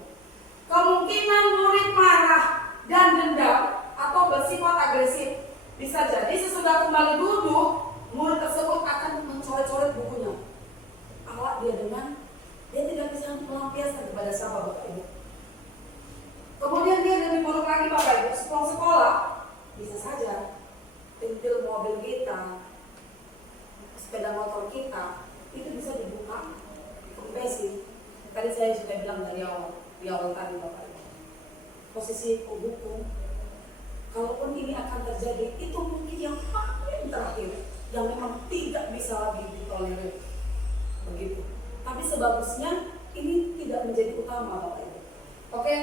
Kemungkinan murid marah dan dendam atau bersifat agresif. Bisa jadi sesudah kembali duduk, murid tersebut akan mencoret-coret bukunya. Awak dia dia tidak bisa melampiaskan kepada siapa Bapak Ibu. Kemudian dia lebih buruk lagi Bapak Ibu, sekolah bisa saja tintil mobil kita, tadi saya sudah bilang di awal tadi Bapak Ibu. Posisi hukum, kalaupun ini akan terjadi, itu mungkin yang paling terakhir, yang memang tidak bisa lagi ditolerir. Begitu. Tapi sebagusnya ini tidak menjadi utama Bapak Ibu. Oke,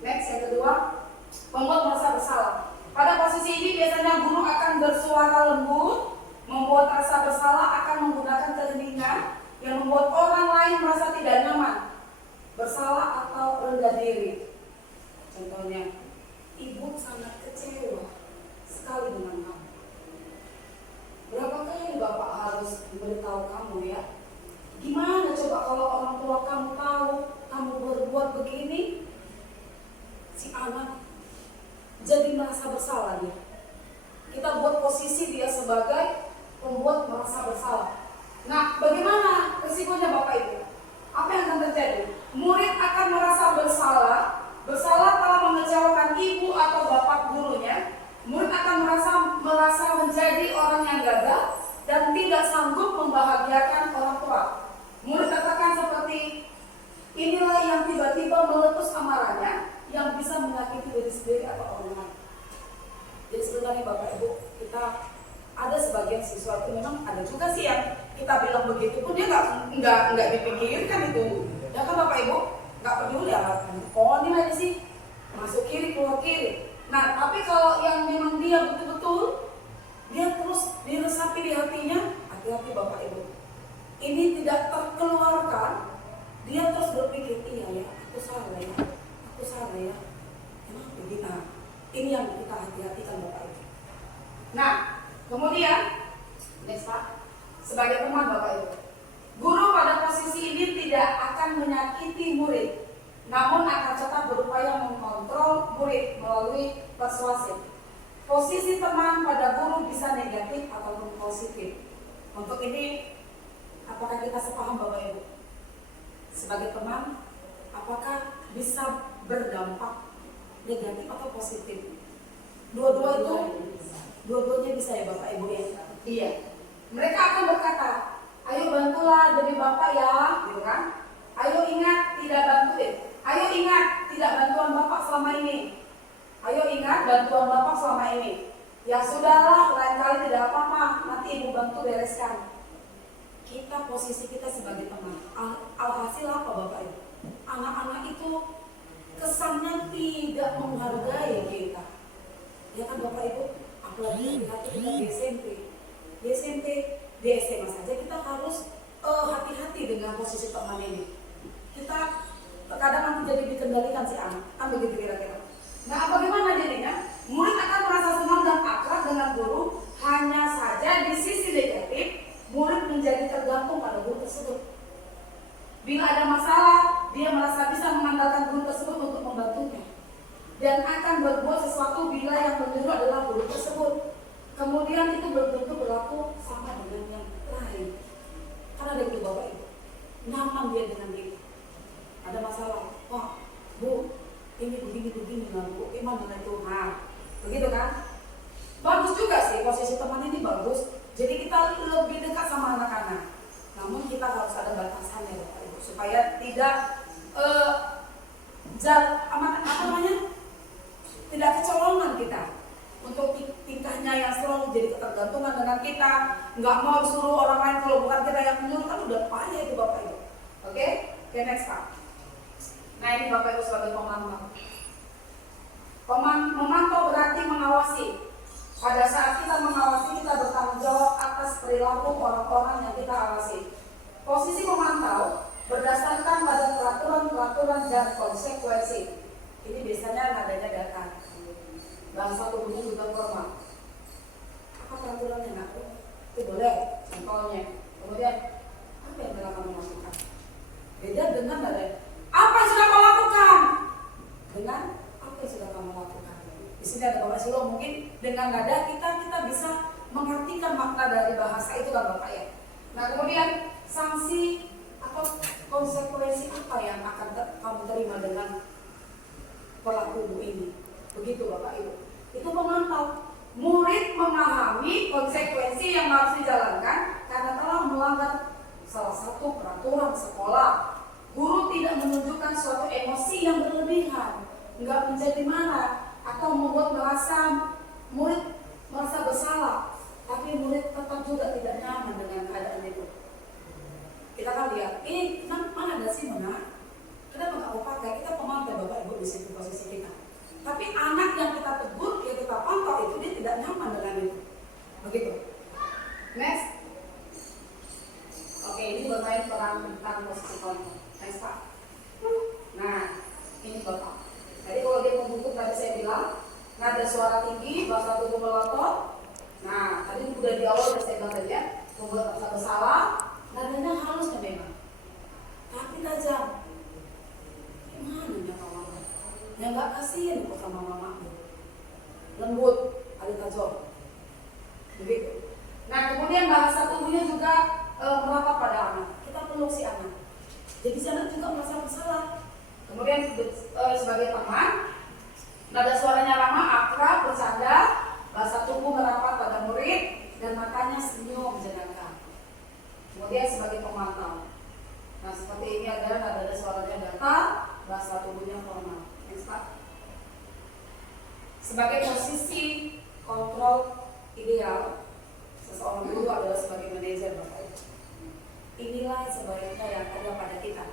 next yang kedua, membuat merasa bersalah. Pada posisi ini biasanya guru akan bersuara lembut, membuat rasa bersalah, akan menggunakan keheningan yang membuat orang lain merasa tidak nyaman, bersalah atau rendah diri. Contohnya, ibu sangat kecewa sekali dengan kamu. Berapa kali Bapak harus memberitahu kamu ya? Gimana coba kalau orang tua kamu tahu kamu berbuat begini? Si anak jadi merasa bersalah dia. Kita buat posisi dia sebagai pembuat merasa bersalah. Nah, bagaimana risikonya Bapak Ibu? Apa yang akan terjadi? Murid akan merasa bersalah telah mengecewakan ibu atau bapak gurunya. Murid akan merasa menjadi orang yang gagal dan tidak sanggup membahagiakan orang tua. Murid katakan seperti inilah yang tiba-tiba meletus amarahnya yang bisa menyakiti diri sendiri atau orang lain. Jadi sebenarnya Bapak Ibu, kita ada sebagian siswa itu memang ada juga sih yang kita bilang begitu pun dia nggak dipikirkan itu. Ya kan Bapak Ibu, nggak peduli ya. Oh ini aja sih masuk kiri keluar kiri. Nah tapi kalau yang memang dia betul-betul dia terus diresapi di hatinya, hati-hati Bapak Ibu. Ini tidak terkeluarkan, dia terus berpikir iya ya, aku salah ya. Emang begitu. Ini yang kita hati-hatikan Bapak Ibu. Nah, kemudian next Pak, sebagai teman Bapak Ibu, guru pada posisi ini tidak akan menyakiti murid, namun akan tetap berupaya mengontrol murid melalui persuasif. Posisi teman pada guru bisa negatif ataupun positif. Untuk ini, apakah kita sepaham Bapak Ibu? Sebagai teman, apakah bisa berdampak negatif atau positif? Dua-duanya bisa ya Bapak Ibu ya? Iya. Mereka akan berkata, ayo bantulah demi Bapak ya, gitu kan? Ayo ingat tidak Ayo ingat tidak bantuan Bapak selama ini. Ayo ingat bantuan Bapak selama ini. Ya sudahlah, lain kali tidak apa-apa, nanti Ibu bantu bereskan. Kita posisi kita sebagai teman. Alhasil apa Bapak Ibu? Anak-anak itu kesannya tidak menghargai kita. Ya kan Bapak Ibu? Apalagi lihat kita di SMP, di SMA saja kita harus hati-hati dengan posisi teman ini. Kita terkadang nanti jadi dikendalikan si anak, kan begitu kira-kira. Nah, bagaimana jadinya? Murid akan merasa senang dan akrab dengan guru, hanya saja di sisi negatif, murid menjadi tergantung pada guru tersebut. Bila ada masalah, dia merasa bisa mengandalkan guru tersebut untuk membantunya, dan akan berbuat sesuatu bila yang menyuruh adalah guru tersebut. Kemudian itu belum tentu berlaku sama dengan yang lain. Karena ada itu Bapak Ibu, nyaman dia dengan dia. Ada masalah, Pak, Bu, ini begini lah Bu, gimana itu? Nah, begitu kan? Bagus juga sih posisi teman ini bagus. Jadi kita lebih dekat sama anak-anak. Namun kita harus ada batasannya Bapak Ibu, supaya tidak tidak kecolongan kita untuk tingkahnya yang selalu jadi ketergantungan dengan kita, nggak mau suruh orang lain kalau bukan kita yang menyuruh, kan udah payah itu Bapak Ibu. Oke, next Pak. Nah ini Bapak Ibu sebagai pemantau. Memantau berarti mengawasi. Pada saat kita mengawasi, kita bertanggung jawab atas perilaku orang-orang yang kita awasi. Posisi memantau berdasarkan pada peraturan-peraturan dan konsekuensi. Ini biasanya nadanya datar. Bahasa tubuhnya juga formal. Apa peraturannya nak? Itu boleh. Contohnya. Kemudian apa yang telah kamu lakukan? Beda dengan nada. Apa yang sudah kamu lakukan? Dengan apa yang sudah kamu lakukan? Di sini ada Bapak Silo, mungkin dengan nada kita bisa mengartikan makna dari bahasa itu kan Bapak ya. Nah kemudian sanksi atau konsekuensi apa yang akan kamu terima dengan perlakumu ini? Begitu Bapak Ibu. Itu memantau. Murid memahami konsekuensi yang harus dijalankan karena telah melanggar salah satu peraturan sekolah. Guru tidak menunjukkan suatu emosi yang berlebihan, nggak menjadi marah atau membuat murid merasa bersalah, tapi murid tetap juga tidak nyaman dengan keadaan itu. Kita kan lihat, mana ada sih mana? Kenapa nggak mau pakai? Kita pemantau Bapak Ibu di situ posisi kita. Tapi anak yang kita tegur, yang kita pantau itu dia tidak nyaman dengan itu. Begitu. Next. Oke, ini bermain peran tentang posisi kontrol. Next Pak. Nah, ini Bapak. Jadi kalau dia membungkuk tadi saya bilang, nada suara tinggi, bahasa tubuh melotot. Nah, tadi udah di awal udah saya bilang tadi ya, membuat rasa bersalah, nadanya halus memang. Tapi tajam. Gimana ya kawan? Yang nggak kasihan kok sama mamamu. Lembut, ada tajam. Begitu. Nah, kemudian bahasa tubuhnya juga merapat pada anak. Kita peluk si anak. Jadi si anak juga merasa bersalah. Kemudian sebagai teman, nada suaranya ramah, akrab, bercanda, bahasa tubuh merapat pada murid, dan matanya senyum menyenangkan. Kemudian sebagai pemantau. Nah, seperti ini adalah nada suaranya datar, bahasa tubuhnya formal. Next Pak. Sebagai posisi kontrol ideal, seseorang guru adalah sebagai manajer Bapak Ibu. Inilah sebaiknya yang ada pada kita.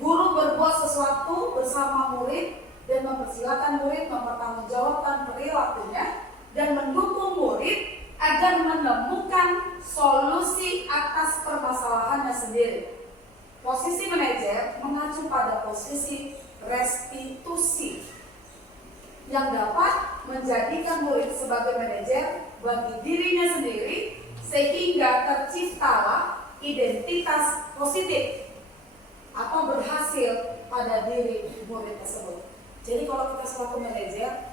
Guru berbuat sesuatu bersama murid dan mempersilakan murid mempertanggungjawabkan perilakunya dan mendukung murid agar menemukan solusi atas permasalahannya sendiri. Posisi manajer mengacu pada posisi restitusi yang dapat menjadikan murid sebagai manajer bagi dirinya sendiri sehingga terciptalah identitas positif atau berhasil pada diri murid tersebut. Jadi kalau kita selaku manajer,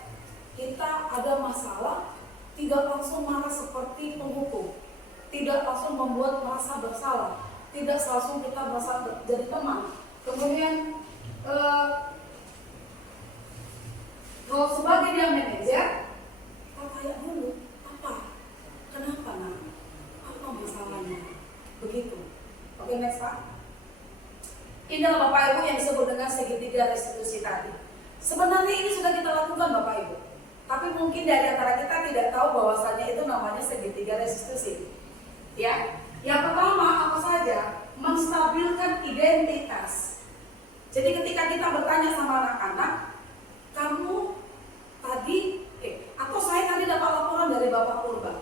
kita ada masalah, tidak langsung marah seperti penghukum, tidak langsung membuat merasa bersalah, tidak langsung kita merasa jadi teman. Kemudian kalau sebagai dia manajer, kita tanya dulu, kenapa nak? Apa masalahnya? Begitu. Oke, next Pak. Inilah Bapak Ibu yang disebut dengan segitiga restitusi tadi. Sebenarnya ini sudah kita lakukan Bapak Ibu, tapi mungkin dari antara kita tidak tahu bahwasannya itu namanya segitiga restitusi. Ya, yang pertama apa saja? Menstabilkan identitas. Jadi ketika kita bertanya sama anak-anak, kamu tadi, atau saya tadi dapat laporan dari Bapak Purba,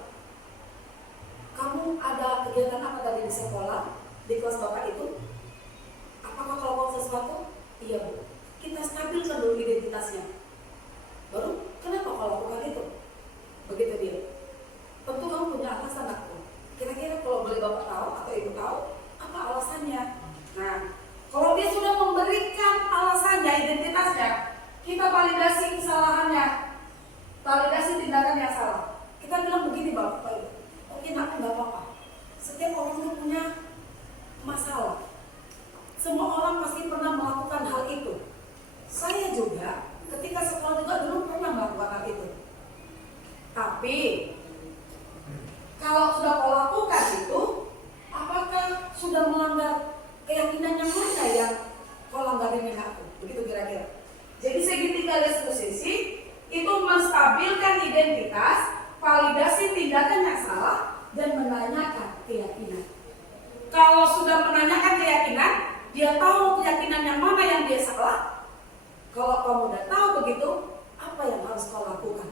kamu ada kegiatan apa tadi di sekolah, di kelas Bapak itu? Apakah kalau mau sesuatu? Iya Bu. Kita stabilkan dulu identitasnya. Baru, kenapa kalau lakukan itu? Begitu dia. Tentu kamu punya alasan aku. Kira-kira kalau boleh Bapak tahu atau Ibu tahu, apa alasannya? Nah, kalau dia sudah memberikan alasannya, identitasnya, kita validasi kesalahannya, validasi tindakan yang salah. Kita bilang begini Bapak Ibu, oke nak, nggak apa-apa. Setiap orang itu punya masalah. Semua orang pasti pernah melakukan hal itu. Saya juga ketika sekolah juga dulu pernah melakukan hal itu. Tapi kalau sudah kau lakukan itu, apakah sudah melanggar keyakinan yang mana yang kau langgarin dengan aku? Begitu kira-kira. Jadi segitiga restitusi itu menstabilkan identitas, validasi tindakan yang salah, dan menanyakan keyakinan. Kalau sudah menanyakan keyakinan, dia tahu keyakinan yang mana yang dia salah. Kalau kamu udah tahu begitu, apa yang harus kau lakukan?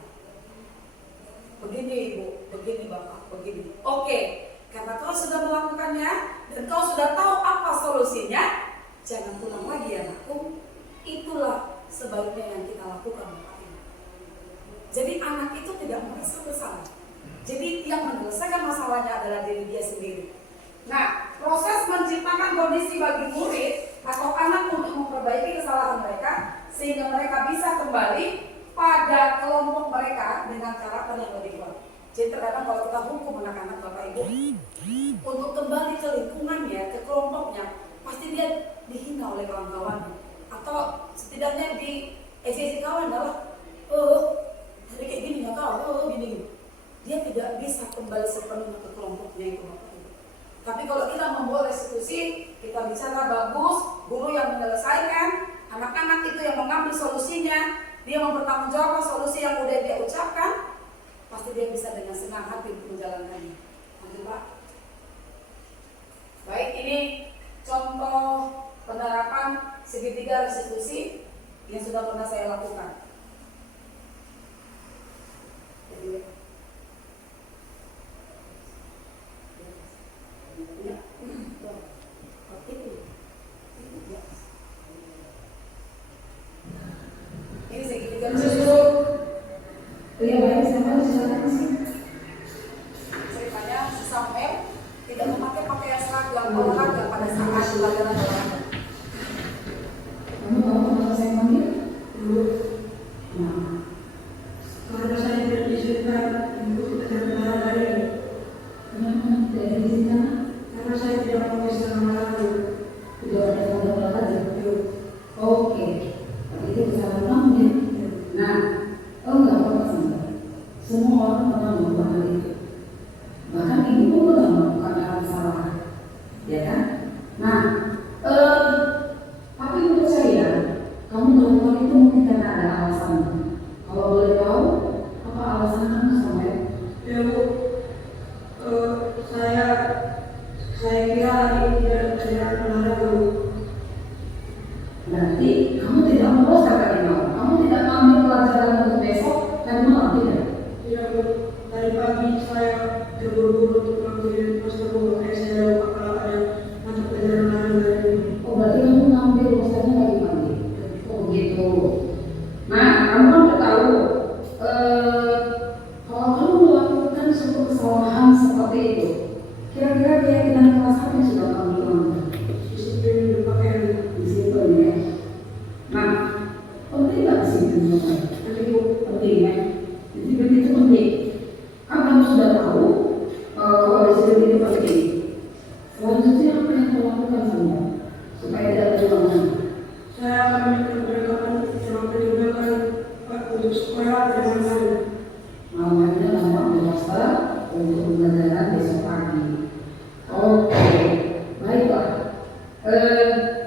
Begini Ibu, begini Bapak, begini. Oke, karena kau sudah melakukannya dan kau sudah tahu apa solusinya, jangan pulang lagi anakku. Itulah sebaiknya yang kita lakukan Bapak Ibu. Jadi anak itu tidak merasa bersalah. Jadi yang menyelesaikan masalahnya adalah diri dia sendiri. Nah, proses menciptakan kondisi bagi murid atau anak untuk memperbaiki kesalahan mereka sehingga mereka bisa kembali pada kelompok mereka dengan karakter yang lebih kuat. Jadi terkadang kalau kita hukum anak-anak Bapak Ibu untuk kembali ke lingkungannya, ke kelompoknya, pasti dia dihina oleh kawan-kawannya atau setidaknya di ejek kawan adalah tadi kayak gini nggak tahu, gini. Dia tidak bisa kembali sepenuhnya ke kelompoknya itu Bapak Ibu. Tapi kalau kita membuat restitusi, kita bicara bagus, guru yang menyelesaikan, anak-anak itu yang mengambil solusinya, dia mempertanggungjawabkan solusi yang udah dia ucapkan, pasti dia bisa dengan senang hati untuk menjalankannya. Nanti Pak. Baik, ini contoh penerapan segitiga restitusi yang sudah pernah saya lakukan. Ini segitiga restitusi. Ceritanya si Samuel tidak memakai pakaian seragam olahraga pada saat pelajaran olahraga. Kamu tahu kenapa saya panggil? Nah, karena saya tidak diizinkan untuk berbicara dari. Kenapa tidak diizinkan? Karena saya tidak pakai seragam olahraga. Tidak ada seragam olahraga. Oke, tapi itu kesalahan kamu ya. Nah, enggak apa-apa sih. Semua orang pernah melakukan hal itu. Bahkan ibu pun pernah melakukan hal kesalahan, ya kan? Nah, tapi menurut saya, kamu melakukan itu mungkin karena ada alasan. Kalau boleh tahu, apa alasan kamu sampai? Ya Bu, saya kira ini tidak kerjaan olahraga Bu. Berarti kamu tidak bolos tadi malam. Kamu tidak mengambil pelajaran untuk besok tadi malam tidak? Tidak Bu. Tadi pagi saya terburu-buru untuk mengambil poster Bu. Saya lupa kalau ada mata pelajaran olahraga ini. Oh berarti kamu mengambil posternya lagi pagi? Oh gitu. Nah kamu kan udah tahu. Kalau kamu melakukan suatu kesalahan seperti itu, kira-kira keyakinan kelas apa yang sudah kamu lakukan? Disiplin berpakaian. Disiplin ya. Nah, penting nggak disiplin berpakaian? Penting ya. Disiplin itu penting. Kan kamu sudah tahu kalau disiplin itu penting. Selanjutnya apa yang kamu lakukan semua supaya tidak terulang? Saya akan memberikan perlengkapan yang akan digunakan untuk sekolah dan lain-lain. Namanya lambang berwasta untuk pembelajaran besok pagi. Oke, baiklah.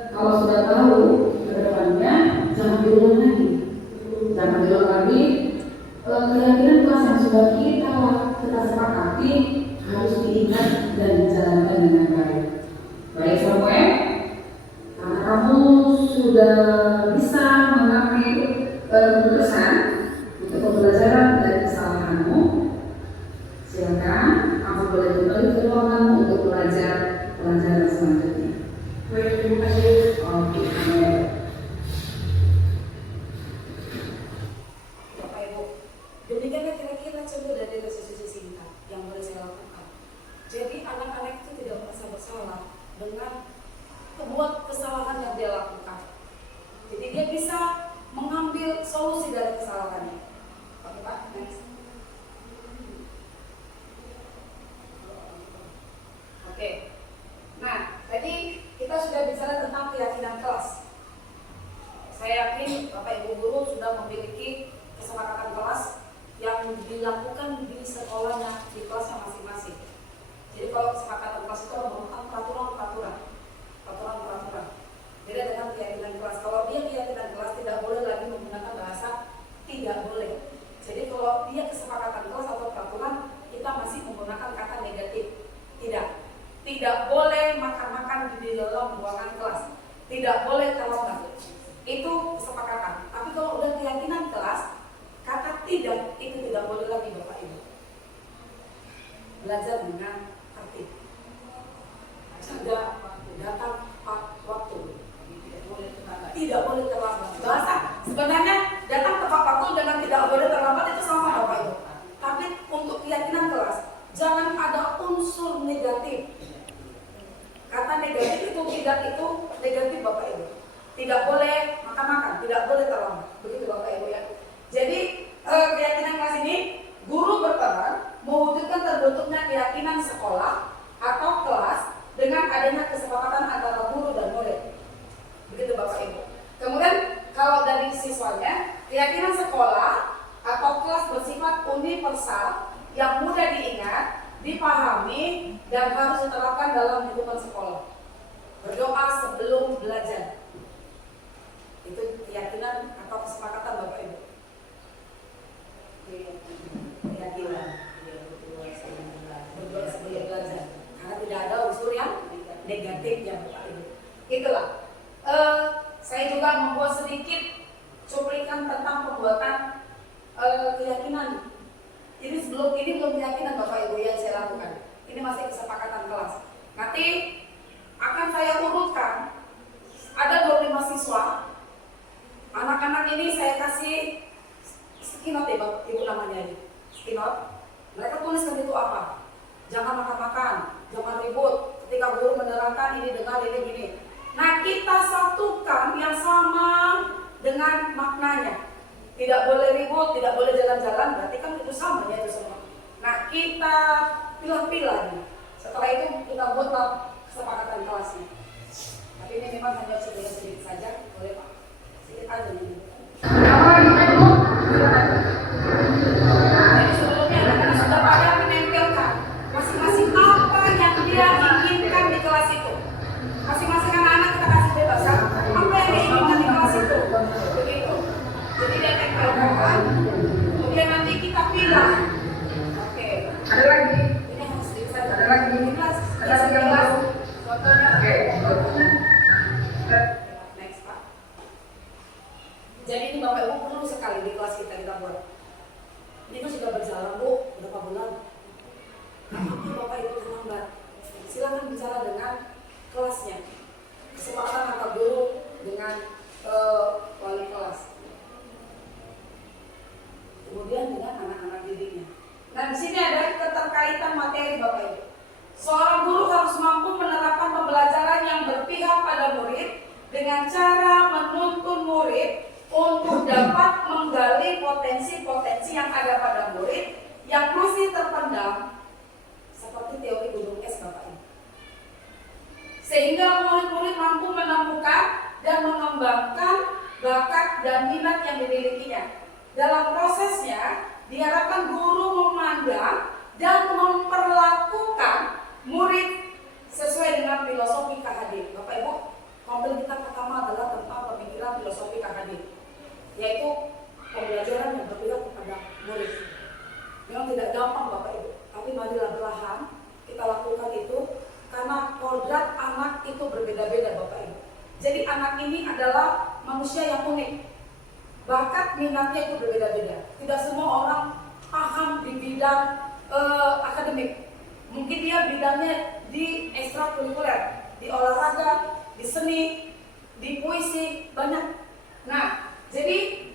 Kalau sudah tahu ke depannya jangan diulang lagi. Jangan diulang lagi. Keyakinan kelas yang sudah kita sepakati harus diingat dan dijalankan dengan baik. Baik Samuel, karena kamu sudah bisa mengambil keputusan untuk pembelajaran dari kesalahanmu, silakan kamu boleh kembali ke ruanganmu untuk belajar pelajaran selanjutnya. Baik, terima kasih. Oke, Samuel. Bapak Ibu, demikianlah kira-kira contoh dari restitusi singkat yang boleh saya lakukan. Jadi anak-anak itu tidak merasa bersalah dengan membuat kesalahan yang dia lakukan. Jadi dia bisa mengambil solusi dari kesalahannya. Oke Pak, next. Oke. Nah, tadi kita sudah bicara tentang keyakinan kelas. Saya yakin Bapak Ibu guru sudah memiliki kesepakatan kelas yang dilakukan di sekolahnya, di kelasnya masing-masing. Jadi kalau kesepakatan kelas itu merupakan peraturan-peraturan. Beda dengan keyakinan kelas. Kalau dia keyakinan kelas tidak boleh lagi menggunakan bahasa tidak boleh. Jadi kalau dia kesepakatan kelas atau peraturan, kita masih menggunakan kata negatif. Tidak boleh makan-makan di dalam ruangan kelas. Tidak boleh terlambat. Itu kesepakatan. Tapi kalau udah keyakinan kelas, kata tidak itu tidak boleh lagi Bapak Ibu. Belajar dengan tertib. Jaga datang tepat waktu. Tidak boleh terlambat. Bahasa sebenarnya datang tepat waktu dengan tidak boleh terlambat itu sama Bapak Ibu. Tapi untuk keyakinan kelas, jangan ada unsur negatif. Kata negatif itu tidak itu negatif Bapak Ibu. Tidak boleh makan-makan, tidak boleh terlambat. Begitu Bapak Ibu ya. Jadi keyakinan kelas ini guru berperan mewujudkan terbentuknya keyakinan sekolah atau kelas dengan adanya kesepakatan antara guru dan murid. Begitu Bapak Ibu. Kemudian kalau dari siswanya, keyakinan sekolah atau kelas bersifat universal yang mudah diingat, dipahami dan harus diterapkan dalam lingkungan sekolah. sekolah. Berdoa sebelum belajar. Itu keyakinan atau kesepakatan Bapak Ibu. Keyakinan. Berdoa sebelum belajar. Karena tidak ada unsur yang negatifnya Bapak Ibu. Itulah. Saya juga membuat sedikit cuplikan tentang pembuatan keyakinan. Jadi sebelum ini belum keyakinan Bapak Ibu yang saya lakukan. Ini masih kesepakatan kelas. Nanti akan saya urutkan. Ada 25 siswa. Anak-anak ini saya kasih skinot ya Bapak Ibu namanya ini. Skinot. Mereka tuliskan itu apa? Jangan makan-makan, jangan ribut. Ketika guru menerangkan ini dengar ini gini. Nah kita satukan yang sama dengan maknanya. Tidak boleh ribut, tidak boleh jalan-jalan, berarti kan itu sama ya itu semua. Nah kita pilah-pilah nih. Setelah itu kita buatlah kesepakatan kelasnya. Tapi ini memang hanya sedikit saja, boleh Pak? Sedikit aja nih. Jadi sebelumnya anak-anak sudah pada menempelkan masing-masing apa yang dia inginkan di kelas itu. Masing-masing anak-anak kita kasih bebas kan? Apa yang dia inginkan di kelas itu. Begitu. Jadi dia tempelkan, kemudian nanti kita pilih. Oke. Ada lagi? Ini harus sedikit saja. Ada lagi? Ada lagi yang baru? Fotonya. Oke. Next Pak. Jadi ini Bapak Ibu perlu sekali di kelas kita buat. Ini kan sudah berjalan Bu, berapa bulan? Apa Bapak Ibu terlambat? Silakan bicara dengan kelasnya. Kesepakatan antara guru dengan wali kelas. Kemudian dengan anak-anak didiknya. Nah di sini ada keterkaitan materi Bapak Ibu. Seorang guru harus mampu menerapkan pembelajaran yang berpihak pada murid dengan cara menuntun murid untuk dapat menggali potensi-potensi yang ada pada murid yang masih terpendam seperti teori gunung es Bapak Ibu. Sehingga murid-murid mampu menemukan dan mengembangkan bakat dan minat yang dimilikinya. Dalam prosesnya, diharapkan guru memandang dan memperlakukan murid sesuai dengan filosofi KHD. Bapak Ibu, konten kita pertama adalah tentang pemikiran filosofi KHD, yaitu pembelajaran yang berpihak kepada murid. Memang tidak gampang Bapak Ibu, tapi marilah perlahan kita lakukan itu karena kodrat anak itu berbeda-beda Bapak Ibu. Jadi anak ini adalah manusia yang unik. Bakat minatnya itu berbeda-beda. Tidak semua orang paham di bidang akademik. Mungkin dia bidangnya di ekstrakurikuler, di olahraga, di seni, di puisi, banyak. Nah, jadi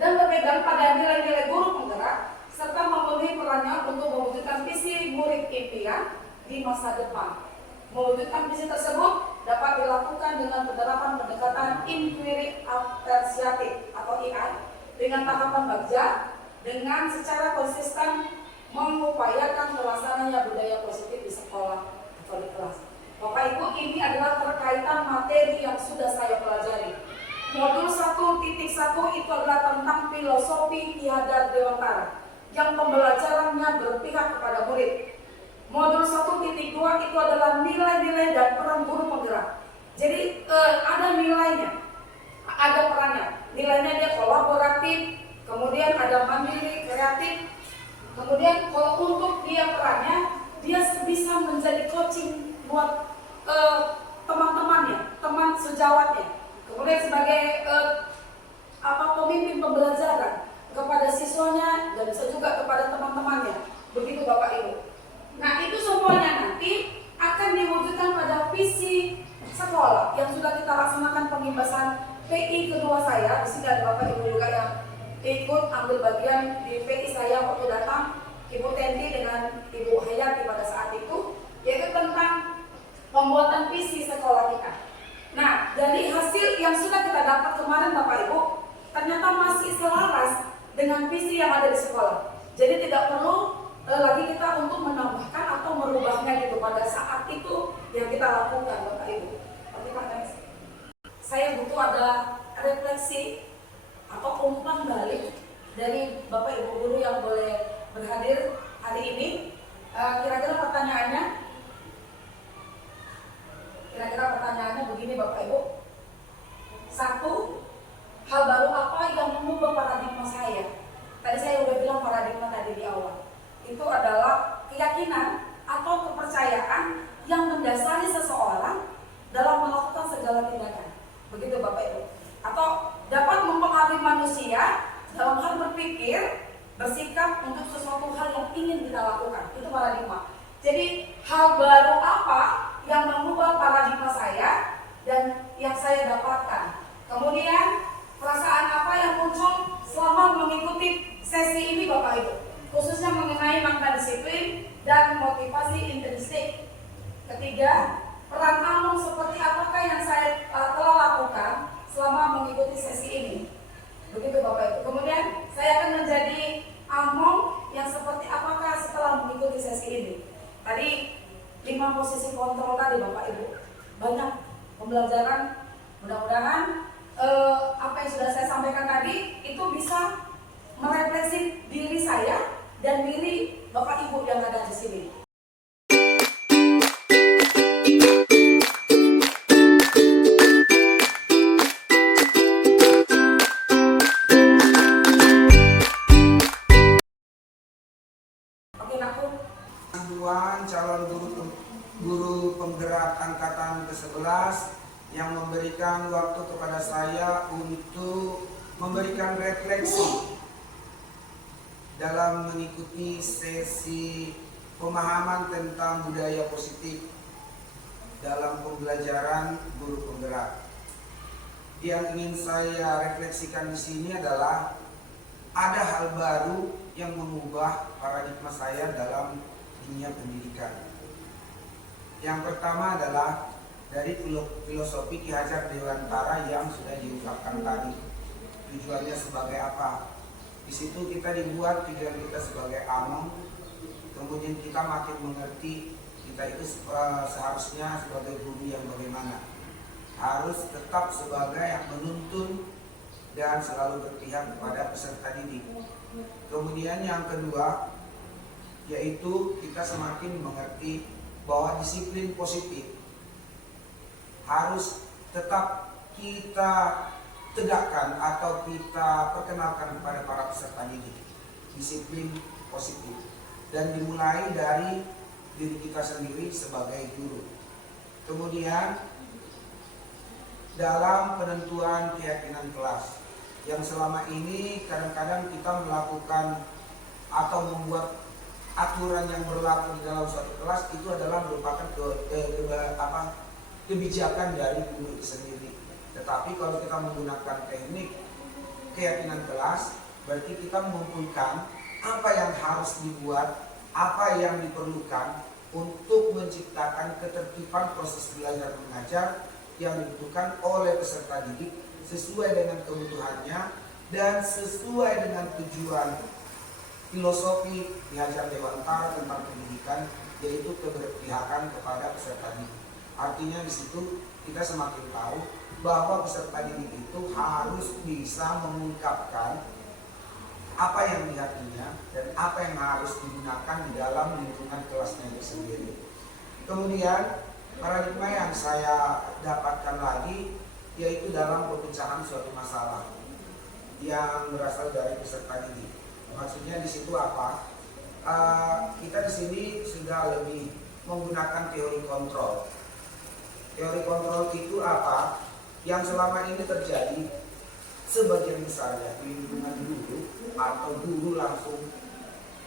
dan berpegang pada nilai-nilai guru penggerak serta memenuhi perannya untuk mewujudkan visi murid impian di masa depan. Mewujudkan visi tersebut dapat dilakukan dengan penerapan pendekatan inquiry apresiatif atau IAI dengan tahapan bagja dengan secara konsisten mengupayakan terlaksananya budaya positif di sekolah atau di kelas. Bapak Ibu, ini adalah terkaitan materi yang sudah saya pelajari. Modul 1.1 itu adalah tentang filosofi Ki Hajar Dewantara yang pembelajarannya berpihak kepada murid. Modul 1.2 itu adalah nilai-nilai dan peran guru penggerak. Jadi ada nilainya, ada perannya. Nilainya dia kolaboratif, kemudian ada mandiri, kreatif. Kemudian kalau untuk dia perannya, dia bisa menjadi coaching buat teman-temannya, teman sejawatnya. Kemudian sebagai pemimpin pembelajaran kepada siswanya dan bisa juga kepada teman-temannya. Begitu Bapak Ibu. Nah itu semuanya nanti akan diwujudkan pada visi sekolah yang sudah kita laksanakan pengimbasan PI kedua saya. Di sini ada Bapak Ibu juga yang ikut ambil bagian di PI saya waktu datang, Ibu Tendi dengan Ibu Hayati pada saat itu, yaitu tentang pembuatan visi sekolah kita. Nah dari hasil yang sudah kita dapat kemarin Bapak Ibu, ternyata masih selaras dengan visi yang ada di sekolah. Jadi tidak perlu lagi kita untuk menambahkan atau merubahnya gitu pada saat itu yang kita lakukan Bapak Ibu. Saya butuh ada refleksi atau umpan balik dari Bapak Ibu guru yang boleh berhadir hari ini. Kira-kira pertanyaannya begini Bapak Ibu. Satu, hal baru apa yang mengubah paradigma saya? Tadi saya udah bilang paradigma tadi di awal. Itu adalah keyakinan atau kepercayaan yang mendasari seseorang dalam melakukan segala tindakan. Begitu Bapak Ibu. Atau dapat mempengaruhi manusia dalam hal berpikir, bersikap untuk sesuatu hal yang ingin kita lakukan. Itu paradigma. Jadi hal baru apa yang mengubah paradigma saya dan yang saya dapatkan. Kemudian perasaan apa yang muncul selama mengikuti sesi ini Bapak Ibu, khususnya mengenai makna disiplin dan motivasi intrinsik. Ketiga, peran Among seperti apakah yang saya telah lakukan selama mengikuti sesi ini. Begitu Bapak Ibu. Kemudian saya akan menjadi Among yang seperti apakah setelah mengikuti sesi ini. Tadi 5 posisi kontrol tadi Bapak Ibu. Banyak pembelajaran, mudah-mudahan apa yang sudah saya sampaikan tadi itu bisa merefleksi diri saya dan diri Bapak Ibu yang ada di sini. Oke, Nakku. Panduan calon guru penggerak angkatan ke-11 yang memberikan waktu kepada saya untuk memberikan refleksi dalam mengikuti sesi pemahaman tentang budaya positif dalam pembelajaran guru penggerak. Yang ingin saya refleksikan di sini adalah ada hal baru yang mengubah paradigma saya dalam dunia pendidikan. Yang pertama adalah dari filosofi Ki Hajar Dewantara yang sudah diungkapkan tadi. Tujuannya sebagai apa? Di situ kita dibuat tujuan kita sebagai Among, kemudian kita makin mengerti kita itu seharusnya sebagai guru yang bagaimana. Harus tetap sebagai yang menuntun dan selalu berpihak kepada peserta didik. Kemudian yang kedua, yaitu kita semakin mengerti bahwa disiplin positif harus tetap kita tegakkan atau kita perkenalkan kepada para peserta didik. Disiplin positif dan dimulai dari diri kita sendiri sebagai guru. Kemudian dalam penentuan keyakinan kelas yang selama ini kadang-kadang kita melakukan atau membuat aturan yang berlaku di dalam suatu kelas itu adalah merupakan kebijakan dari guru itu sendiri. Tetapi kalau kita menggunakan teknik keyakinan kelas, berarti kita mengumpulkan apa yang harus dibuat, apa yang diperlukan untuk menciptakan ketertiban proses belajar mengajar yang dibutuhkan oleh peserta didik sesuai dengan kebutuhannya dan sesuai dengan tujuan filosofi Ki Hajar Dewantara tentang pendidikan, yaitu keberpihakan kepada peserta didik. Artinya di situ kita semakin tahu bahwa peserta didik itu harus bisa mengungkapkan apa yang di hatinya dan apa yang harus digunakan di dalam lingkungan kelasnya itu sendiri. Kemudian paradigma yang saya dapatkan lagi yaitu dalam pemecahan suatu masalah yang berasal dari peserta didik. Maksudnya di situ apa? Kita di sini sudah lebih menggunakan teori kontrol. Teori kontrol itu apa? Yang selama ini terjadi sebagian besarnya di lingkungan guru atau guru langsung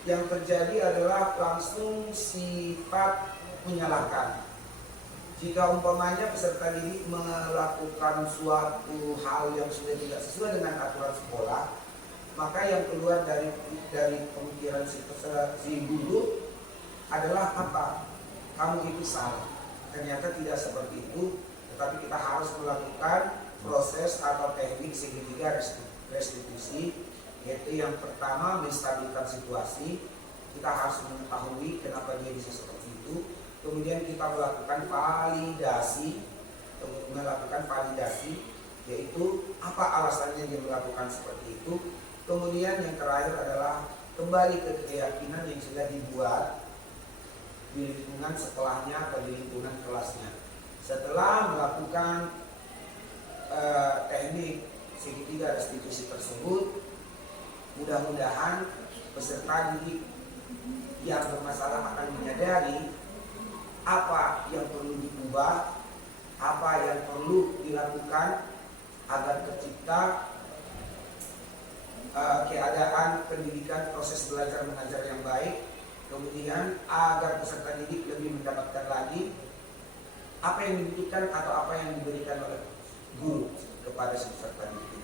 yang terjadi adalah langsung sifat menyalahkan. Jika umpamanya peserta didik melakukan suatu hal yang sudah tidak sesuai dengan aturan sekolah, maka yang keluar dari pemikiran si guru adalah apa? Kamu itu salah. Ternyata tidak seperti itu, tetapi kita harus melakukan proses atau teknik segitiga restitusi, yaitu yang pertama menstabilkan situasi. Kita harus mengetahui kenapa dia bisa seperti itu. Kemudian kita melakukan validasi, yaitu apa alasannya dia melakukan seperti itu. Kemudian yang terakhir adalah kembali ke keyakinan yang sudah dibuat di lingkungan sekolahnya atau di lingkungan kelasnya. Setelah melakukan teknik segitiga restitusi tersebut, mudah-mudahan peserta didik yang bermasalah akan menyadari apa yang perlu diubah, apa yang perlu dilakukan agar tercipta keadaan pendidikan proses belajar mengajar yang baik, kemudian agar peserta didik lebih mendapatkan lagi apa yang dibutuhkan atau apa yang diberikan oleh guru kepada si peserta didik.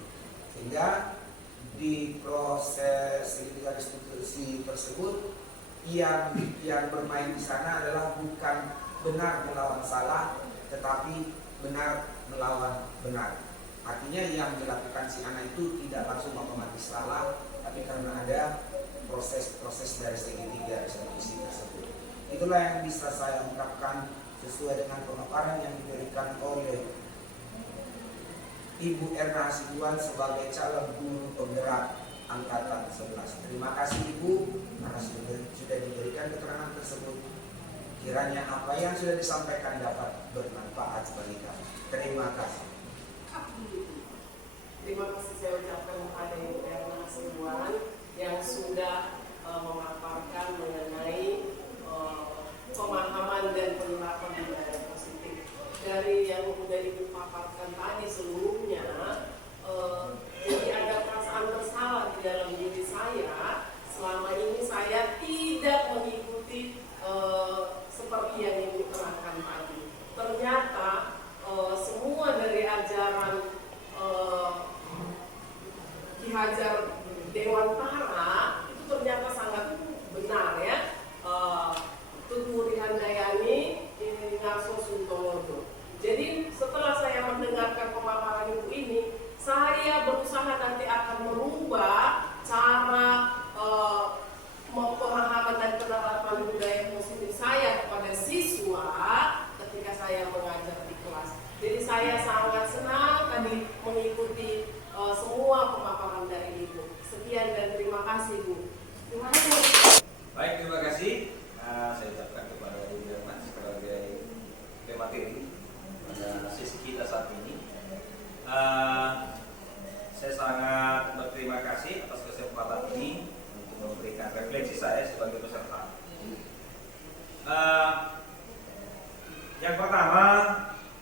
Sehingga di proses segitiga restitusi tersebut yang bermain di sana adalah bukan benar melawan salah, tetapi benar melawan benar. Artinya yang dilakukan si anak itu tidak langsung otomatis salah, tapi karena ada proses-proses dari segitiga restitusi tersebut. Itulah yang bisa saya ungkapkan sesuai dengan pemaparan yang diberikan oleh Ibu Erna Hasibuan sebagai calon guru penggerak angkatan 11. Terima kasih Ibu karena sudah diberikan keterangan tersebut. Kiranya apa yang sudah disampaikan dapat bermanfaat bagi kami. Terima kasih. Terima kasih saya ucapkan kepada Ibu Erna Hasibuan yang sudah memaparkan mengenai pemahaman dan penerapan budaya positif. Dari yang sudah Ibu paparkan tadi seluruhnya, jadi ada perasaan bersalah di dalam diri saya. Selama ini saya tidak mengikuti seperti yang Ibu terangkan tadi. Ternyata semua dari ajaran Ki Hajar Dewantara itu ternyata sangat benar ya. Tutu Handayani Ngarso Suntomodo. Jadi setelah saya mendengarkan pemaparan Ibu ini, saya berusaha nanti akan merubah cara pemahaman dan penerapan budaya positif saya kepada siswa ketika saya mengajar di kelas. Jadi saya sangat senang tadi mengikuti semua pemaparan dari Ibu. Sekian dan terima kasih Bu. Terima kasih. Baik, terima kasih. Saya ucapkan kepada Ibu Erna sebagai pemateri pada sesi kita saat ini. Saya sangat berterima kasih atas kesempatan ini untuk memberikan refleksi saya sebagai peserta. Yang pertama,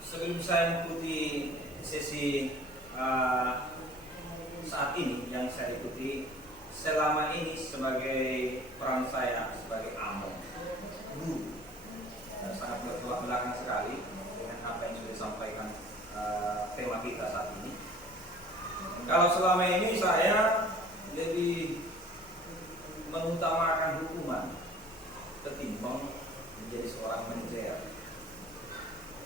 sebelum saya mengikuti sesi saat ini yang saya ikuti, selama ini sebagai peran saya sebagai among guru sangat bertolak belakang sekali dengan apa yang sudah disampaikan tema kita saat ini. Kalau selama ini saya lebih mengutamakan hukuman ketimbang menjadi seorang manajer.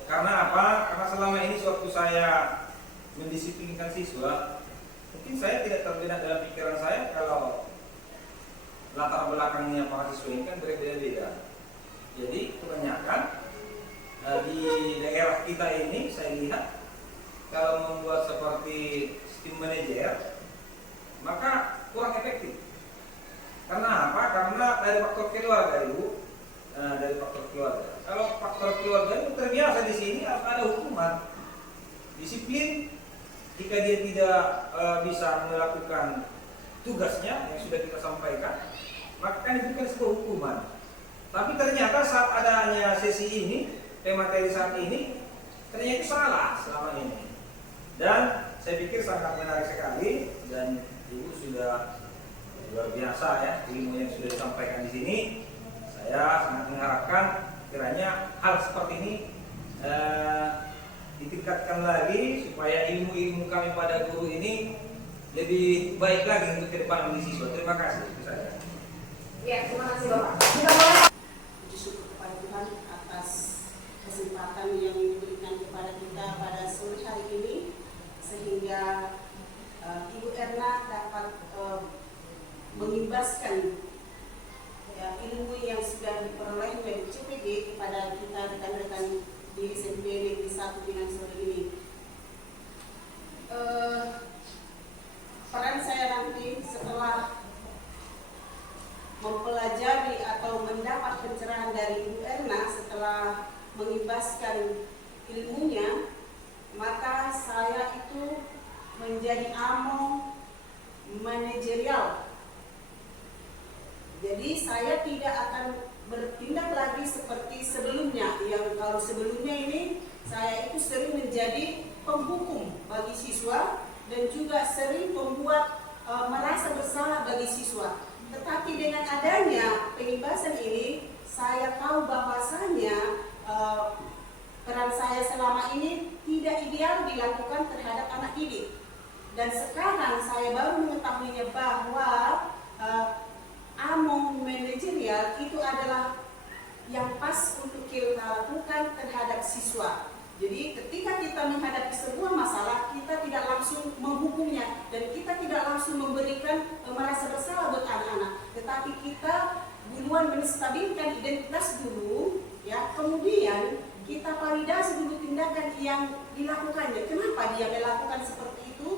Karena apa? Karena selama ini sewaktu saya mendisiplinkan siswa, mungkin saya tidak terbenak dalam pikiran saya kalau latar belakangnya para siswa ini kan berbeda-beda. Jadi kebanyakan di daerah kita ini saya lihat kalau membuat seperti sistem manajer maka kurang efektif. Karena apa? Karena dari faktor keluarga Ibu, dari faktor keluarga. Kalau faktor keluarga itu terbiasa di sini harus ada hukuman, disiplin. Jika dia tidak bisa melakukan tugasnya yang sudah kita sampaikan, maka kan itu bukan sebuah hukuman. Tapi ternyata saat adanya sesi ini, pemateri saat ini, ternyata itu salah selama ini. Dan saya pikir sangat menarik sekali dan Ibu sudah luar biasa ya ilmu yang sudah disampaikan di sini. Saya sangat mengharapkan kiranya hal seperti ini ditingkatkan lagi supaya ilmu-ilmu kami pada guru ini lebih baik lagi untuk ke depan menjadi siswa. Terima kasih. Ya, terima kasih Bapak. Puji syukur kepada Tuhan atas kesempatan yang diberikan kepada kita pada sore hari ini, sehingga Ibu Erna dapat mengimbaskan ilmu yang sudah diperoleh dari CPG kepada kita rekan-rekan di SMP Negeri 1 dengan sore ini. Peran saya nanti setelah mempelajari atau mendapat pencerahan dari Ibu Erna setelah mengimbaskan ilmunya, maka saya itu menjadi amo manajerial. Jadi saya tidak akan bertindak lagi seperti sebelumnya. Yang kalau sebelumnya ini saya itu sering menjadi penghukum bagi siswa dan juga sering membuat merasa bersalah bagi siswa. Tetapi dengan adanya pengimbasan ini, saya tahu bahwasanya peran saya selama ini tidak ideal dilakukan terhadap anak didik. Dan sekarang saya baru mengetahuinya bahwa amo manajerial itu adalah yang pas untuk kita lakukan terhadap siswa. Jadi ketika kita menghadapi sebuah masalah, kita tidak langsung menghukumnya dan kita tidak langsung memberikan merasa bersalah buat anak-anak, tetapi kita duluan menstabilkan identitas dulu, ya, kemudian kita validasi dulu tindakan yang dilakukannya, kenapa dia melakukan seperti itu,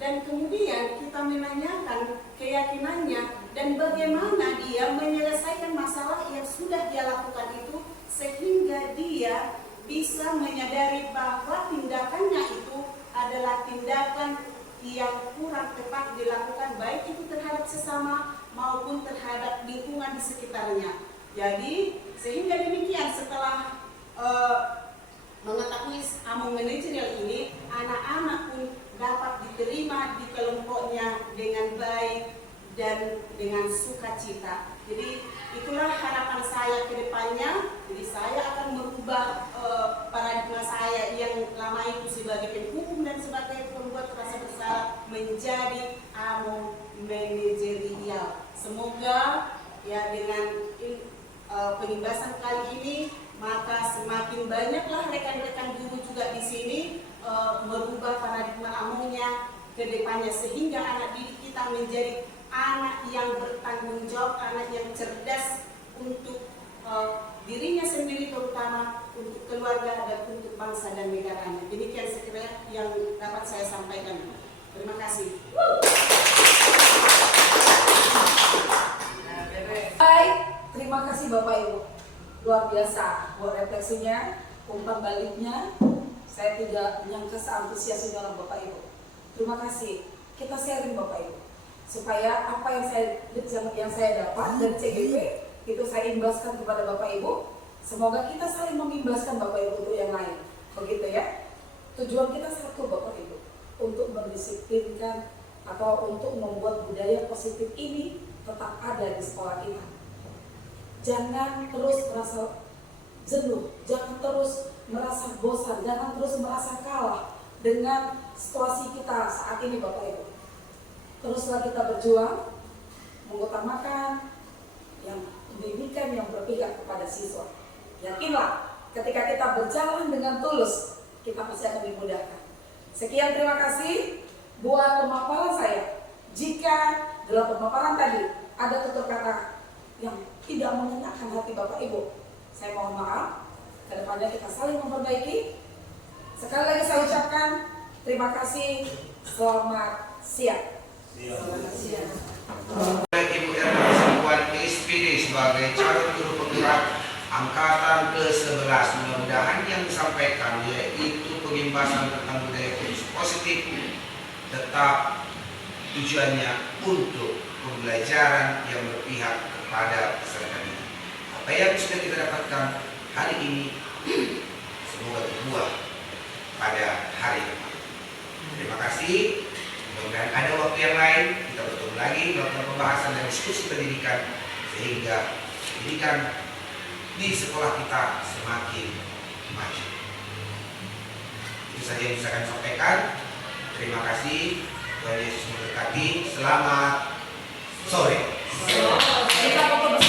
dan kemudian kita menanyakan keyakinannya dan bagaimana dia menyelesaikan masalah yang sudah dia lakukan itu, sehingga dia bisa menyadari bahwa tindakannya itu adalah tindakan yang kurang tepat dilakukan, baik itu terhadap sesama maupun terhadap lingkungan di sekitarnya. Jadi sehingga demikian, setelah mengetahui amo manajerial ini, anak-anak pun dapat diterima di kelompoknya dengan baik dan dengan sukacita. Jadi itulah harapan saya ke depannya. Jadi saya akan merubah paradigma saya yang lama itu sebagai penghukum dan sebagai pembuat rasa bersalah menjadi amo manajerial. Semoga ya dengan pengimbasan kali ini, maka semakin banyaklah rekan-rekan guru juga di sini merubah paradigma amonya ke depannya, sehingga anak didik kita menjadi anak yang bertanggung jawab, anak yang cerdas untuk dirinya sendiri, terutama untuk keluarga dan untuk bangsa dan negaranya. Demikian sekiranya yang dapat saya sampaikan. Terima kasih. Baik, terima kasih Bapak Ibu. Luar biasa buat refleksinya, umpan baliknya. Saya tidak menyangka seantusias orang Bapak Ibu. Terima kasih. Kita sharing Bapak Ibu, supaya apa yang saya dapat dari CGP itu saya imbaskan kepada Bapak Ibu. Semoga kita saling mengimbaskan Bapak Ibu untuk yang lain. Begitu ya. Tujuan kita satu Bapak Ibu, untuk mendisiplinkan atau untuk membuat budaya positif ini tetap ada di sekolah kita. Jangan terus merasa jenuh, jangan terus merasa bosan, jangan terus merasa kalah dengan situasi kita saat ini Bapak Ibu. Teruslah kita berjuang, mengutamakan yang pendidikan yang berpihak kepada siswa. Yakinlah, ketika kita berjalan dengan tulus, kita pasti akan dimudahkan. Sekian, terima kasih buat pemaparan saya. Jika dalam pemaparan tadi ada tutur kata yang tidak mengenakan hati Bapak Ibu, saya mohon maaf. Kedepannya kita saling memperbaiki. Sekali lagi saya ucapkan terima kasih. Selamat siang. Selamat siang. Ibu Erna SPD sebagai calon guru penggerak angkatan ke-11, mudah-mudahan yang disampaikan yaitu pengimbasan tentang budaya positif tetap tujuannya untuk pembelajaran yang berpihak kepada peserta didik. Apa yang sudah kita dapatkan hari ini semoga berbuah pada hari depan. Terima kasih. Mudah-mudahan ada waktu yang lain kita bertemu lagi melakukan pembahasan dan diskusi pendidikan, sehingga pendidikan di sekolah kita semakin maju. Itu saja yang bisa kami sampaikan. Terima kasih. Tuhan Yesus memberkati. Selamat sore. Kita foto